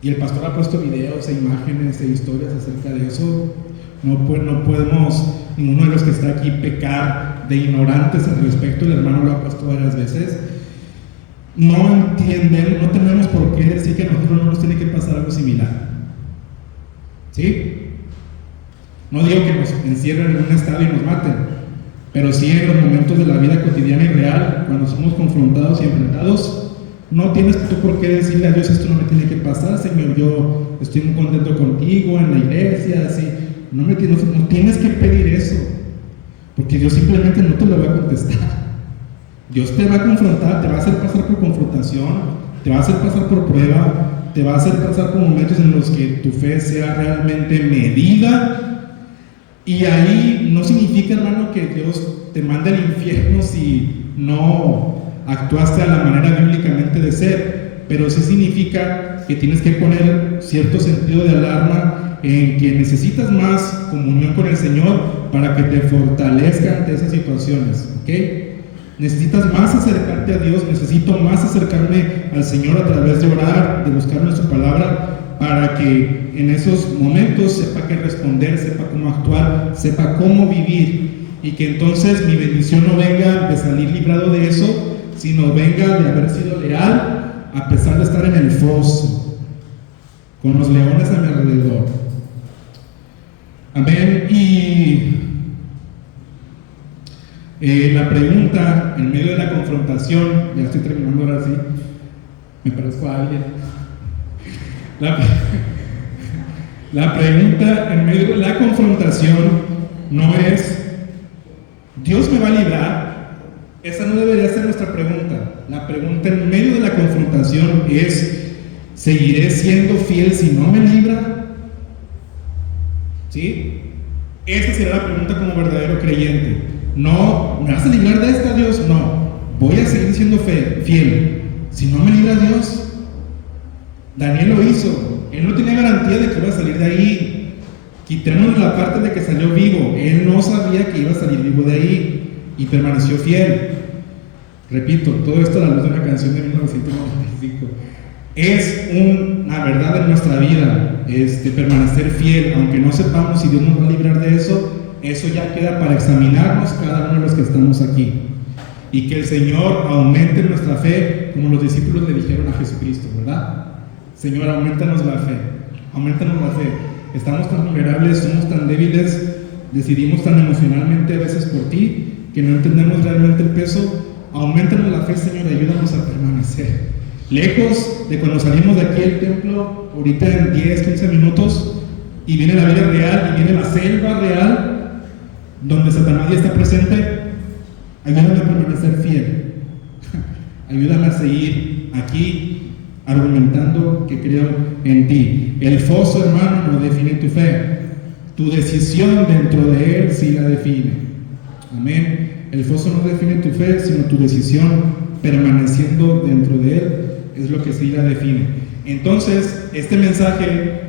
y el pastor ha puesto videos e imágenes e historias acerca de eso, no podemos, ninguno de los que está aquí, pecar de ignorantes al respecto. El hermano lo ha puesto varias veces. No entienden, no tenemos por qué decir que a nosotros no nos tiene que pasar algo similar, ¿sí? No digo que nos encierren en un estadio y nos maten, pero sí en los momentos de la vida cotidiana y real, cuando somos confrontados y enfrentados, no tienes tú por qué decirle a Dios: esto no me tiene que pasar, Señor, yo estoy muy contento contigo en la iglesia, así. No tienes que pedir eso, porque Dios simplemente no te lo va a contestar. Dios te va a confrontar, te va a hacer pasar por confrontación, te va a hacer pasar por prueba, te va a hacer pasar por momentos en los que tu fe sea realmente medida. Y ahí no significa, hermano, que Dios te mande al infierno si no actuaste a la manera bíblicamente de ser, pero sí significa que tienes que poner cierto sentido de alarma en que necesitas más comunión con el Señor para que te fortalezca ante esas situaciones, ¿ok? Necesitas más acercarte a Dios, necesito más acercarme al Señor a través de orar, de buscar en su palabra, para que en esos momentos sepa qué responder, sepa cómo actuar, sepa cómo vivir, y que entonces mi bendición no venga de salir librado de eso, sino venga de haber sido leal a pesar de estar en el foso, con los leones a mi alrededor. Amén. Y la pregunta en medio de la confrontación, ya estoy terminando ahora sí, me parezco a alguien. La pregunta en medio de la confrontación no es: ¿Dios me va a librar? Esa no debería ser nuestra pregunta. La pregunta en medio de la confrontación es: ¿seguiré siendo fiel si no me libra? ¿Sí? Esa será la pregunta como verdadero creyente. No, ¿me vas a librar de esta, Dios? No, voy a seguir siendo fiel. Si no me libra Dios, Daniel lo hizo. Él no tenía garantía de que iba a salir de ahí. Quitémonos la parte de que salió vivo. Él no sabía que iba a salir vivo de ahí y permaneció fiel. Repito, todo esto a la luz de una canción de 1995. Es una verdad en nuestra vida, permanecer fiel, aunque no sepamos si Dios nos va a librar de eso. Eso ya queda para examinarnos cada uno de los que estamos aquí, y que el Señor aumente nuestra fe, como los discípulos le dijeron a Jesucristo, ¿verdad? Señor, aumentanos la fe, aumentanos la fe. Estamos tan vulnerables, somos tan débiles, decidimos tan emocionalmente a veces por ti, que no entendemos realmente el peso. Aumentanos la fe, Señor, ayúdanos a permanecer. Lejos de cuando salimos de aquí del templo, ahorita en 10, 15 minutos, y viene la vida real, y viene la selva real, donde Satanás ya está presente. Ayúdame a permanecer fiel. Ayúdame a seguir aquí argumentando que creo en ti. El foso, hermano, no define tu fe. Tu decisión dentro de él sí la define. Amén. El foso no define tu fe, sino tu decisión permaneciendo dentro de él es lo que sí la define. Entonces, este mensaje,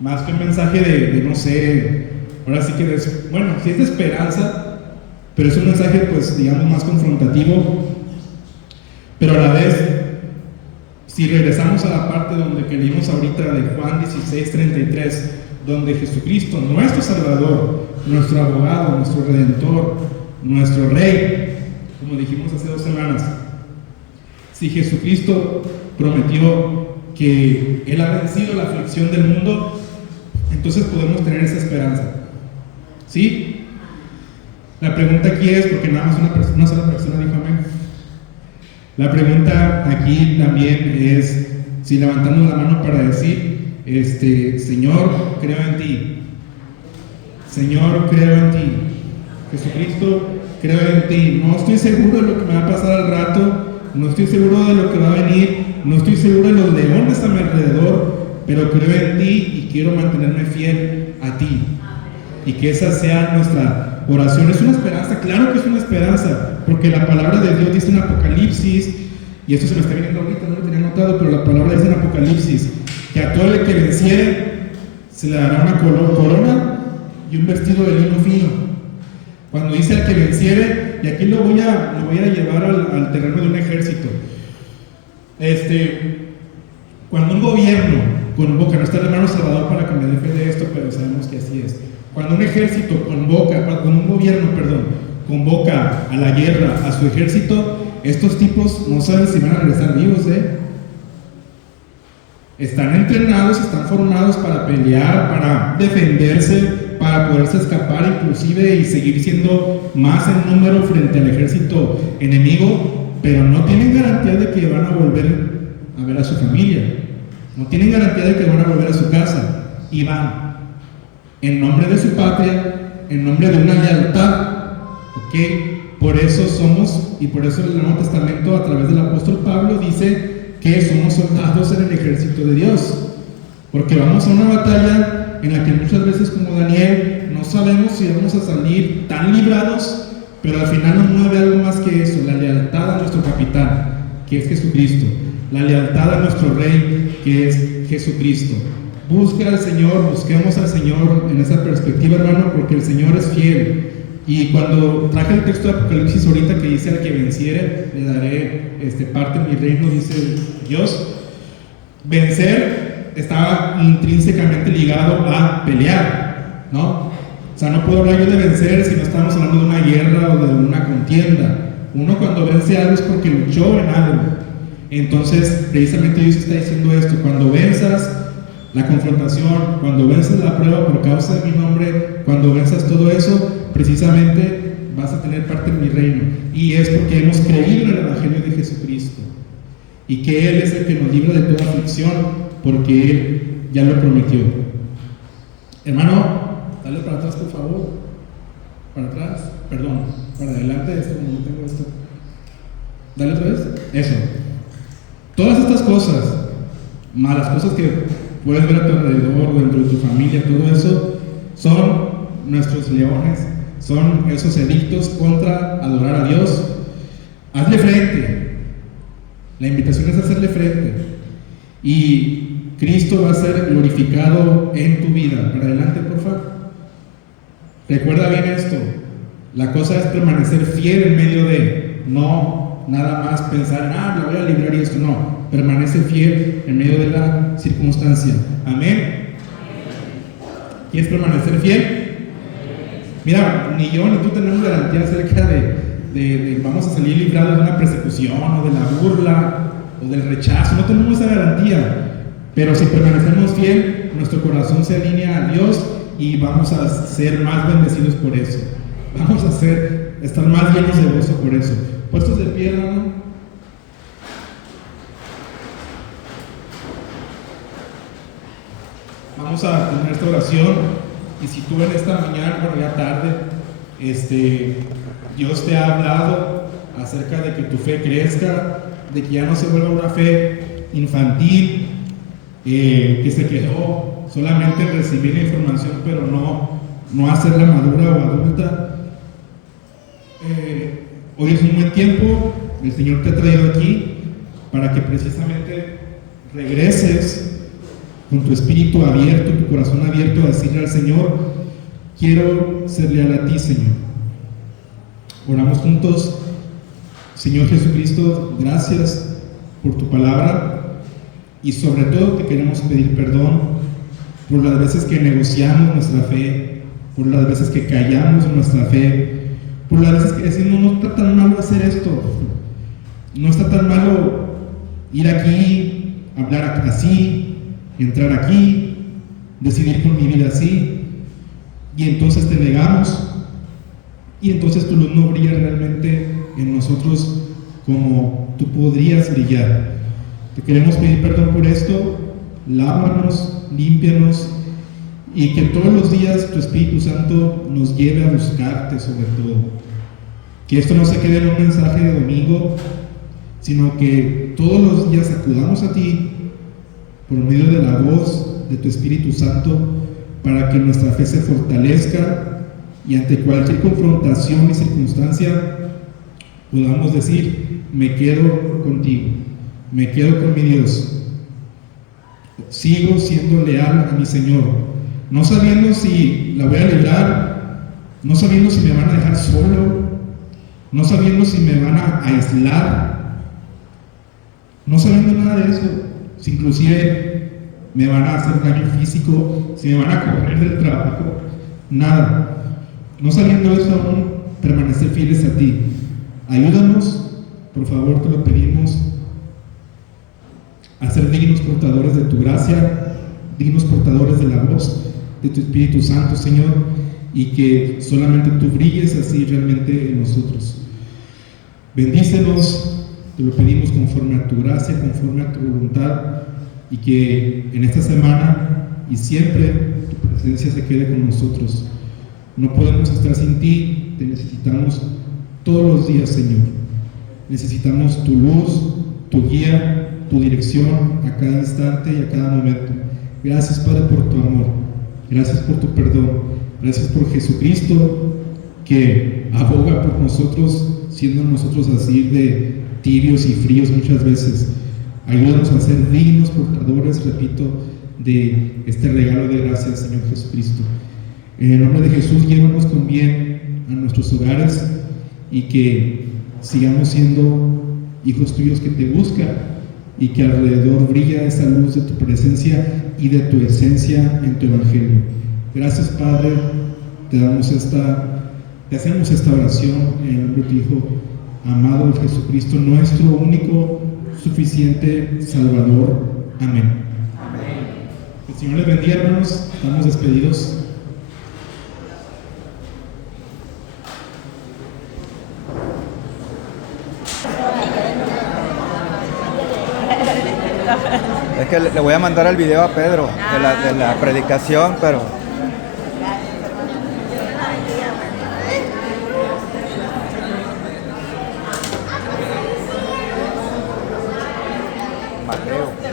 más que un mensaje de no sé, ahora sí que bueno, sí es de esperanza, pero es un mensaje, pues, digamos, más confrontativo. Pero a la vez, si regresamos a la parte donde que leímos ahorita de Juan 16:33, donde Jesucristo, nuestro Salvador, nuestro abogado, nuestro Redentor, nuestro Rey, como dijimos hace 2 semanas, si Jesucristo prometió que Él ha vencido la aflicción del mundo, entonces podemos tener esa esperanza. ¿Sí? La pregunta aquí es, porque nada más una sola persona dijo amén. La pregunta aquí también es, si levantamos la mano para decir, Señor, creo en ti. Señor, creo en ti. Jesucristo, creo en ti. No estoy seguro de lo que me va a pasar al rato, no estoy seguro de lo que va a venir, no estoy seguro de los leones a mi alrededor, pero creo en ti y quiero mantenerme fiel a ti. Y que esa sea nuestra oración es una esperanza, claro que es una esperanza, porque la palabra de Dios dice en Apocalipsis, y esto se me está viendo ahorita, no lo tenía anotado, pero la palabra dice en Apocalipsis, que a todo el que venciere se le dará una corona y un vestido de lino fino. Cuando dice al que venciere, y aquí lo voy a llevar al terreno de un ejército. Cuando un gobierno convoca, no está el hermano Salvador para que me dé fe de esto, pero sabemos que así es. Cuando un ejército cuando un gobierno, convoca a la guerra a su ejército, estos tipos no saben si van a regresar vivos, Están entrenados, están formados para pelear, para defenderse, para poderse escapar inclusive y seguir siendo más en número frente al ejército enemigo, pero no tienen garantía de que van a volver a ver a su familia, no tienen garantía de que van a volver a su casa, y van en nombre de su patria, en nombre de una lealtad, ¿ok? Por eso somos, y por eso el Nuevo Testamento a través del apóstol Pablo dice que somos soldados en el ejército de Dios, porque vamos a una batalla en la que muchas veces, como Daniel, no sabemos si vamos a salir tan librados, pero al final nos mueve algo más que eso, la lealtad a nuestro capitán, que es Jesucristo, la lealtad a nuestro Rey, que es Jesucristo. Busca al Señor, busquemos al Señor en esa perspectiva, hermano, porque el Señor es fiel. Y cuando traje el texto de Apocalipsis ahorita que dice: al que venciere le daré parte de mi reino, dice Dios. Vencer está intrínsecamente ligado a pelear, ¿no? O sea, no puedo hablar yo de vencer si no estamos hablando de una guerra o de una contienda. Uno cuando vence algo es porque luchó en algo. Entonces, precisamente Dios está diciendo esto: cuando venzas la confrontación, cuando venzas la prueba por causa de mi nombre, cuando venzas todo eso, precisamente vas a tener parte en mi reino. Y es porque hemos creído en el Evangelio de Jesucristo y que Él es el que nos libra de toda aflicción, porque Él ya lo prometió. Hermano, dale para atrás, por favor. Para atrás, perdón, para adelante, como no tengo esto. Dale otra vez. Eso. Todas estas cosas, malas cosas que puedes ver a tu alrededor, dentro de tu familia, todo eso, son nuestros leones, son esos edictos contra adorar a Dios. Hazle frente. La invitación es hacerle frente. Y Cristo va a ser glorificado en tu vida. Para adelante, por favor. Recuerda bien esto. La cosa es permanecer fiel en medio de, no nada más pensar, la voy a librar y esto, no. Permanece fiel en medio de la circunstancia. Amén. ¿Quieres permanecer fiel? Mira, ni yo ni tú tenemos garantía acerca de vamos a salir librados de una persecución o de la burla o del rechazo. No tenemos esa garantía, pero si permanecemos fiel, nuestro corazón se alinea a Dios y vamos a ser más bendecidos por eso. Vamos a estar más llenos de gozo por eso. Puestos de pie, hermano. Vamos a tener esta oración, y si tú en esta mañana, ya tarde, Dios te ha hablado acerca de que tu fe crezca, de que ya no se vuelva una fe infantil, que se quedó solamente en recibir la información, pero no hacerla madura o adulta. Hoy es un buen tiempo, el Señor te ha traído aquí para que precisamente regreses con tu espíritu abierto, tu corazón abierto, a decirle al Señor: quiero ser leal a ti, Señor. Oramos juntos. Señor Jesucristo, gracias por tu palabra, y sobre todo te queremos pedir perdón por las veces que negociamos nuestra fe, por las veces que callamos nuestra fe, por las veces que decimos: no está tan malo hacer esto, no está tan malo ir aquí, hablar así, entrar aquí, decidir con mi vida así, y entonces te negamos, y entonces tu luz no brilla realmente en nosotros como tú podrías brillar. Te queremos pedir perdón por esto. Lávanos, límpianos, y que todos los días tu Espíritu Santo nos lleve a buscarte, sobre todo. Que esto no se quede en un mensaje de domingo, sino que todos los días acudamos a ti por medio de la voz de tu Espíritu Santo, para que nuestra fe se fortalezca y ante cualquier confrontación y circunstancia podamos decir: me quedo contigo, me quedo con mi Dios, sigo siendo leal a mi Señor, no sabiendo si la voy a librar, no sabiendo si me van a dejar solo, no sabiendo si me van a aislar, no sabiendo nada de eso, si inclusive me van a hacer daño físico, si me van a correr del trabajo, nada, no sabiendo eso aún, permanecer fieles a ti. Ayúdanos, por favor, te lo pedimos, a ser dignos portadores de tu gracia, dignos portadores de la voz de tu Espíritu Santo, Señor, y que solamente tú brilles así realmente en nosotros. Bendícenos, te lo pedimos conforme a tu gracia, conforme a tu voluntad, y que en esta semana y siempre tu presencia se quede con nosotros. No podemos estar sin ti, te necesitamos todos los días, Señor. Necesitamos tu luz, tu guía, tu dirección a cada instante y a cada momento. Gracias, Padre, por tu amor. Gracias por tu perdón. Gracias por Jesucristo, que aboga por nosotros, siendo nosotros así de tibios y fríos muchas veces. Ayúdanos a ser dignos portadores, repito, de este regalo de gracia, Señor Jesucristo. En el nombre de Jesús, llévanos con bien a nuestros hogares y que sigamos siendo hijos tuyos que te buscan, y que alrededor brilla esa luz de tu presencia y de tu esencia en tu evangelio. Gracias, Padre, te hacemos esta oración en el nombre de tu Hijo amado Jesucristo, nuestro único, suficiente Salvador. Amén. El Señor les bendiga, hermanos. Estamos despedidos. Es que le voy a mandar el video a Pedro de la predicación, pero Mateo.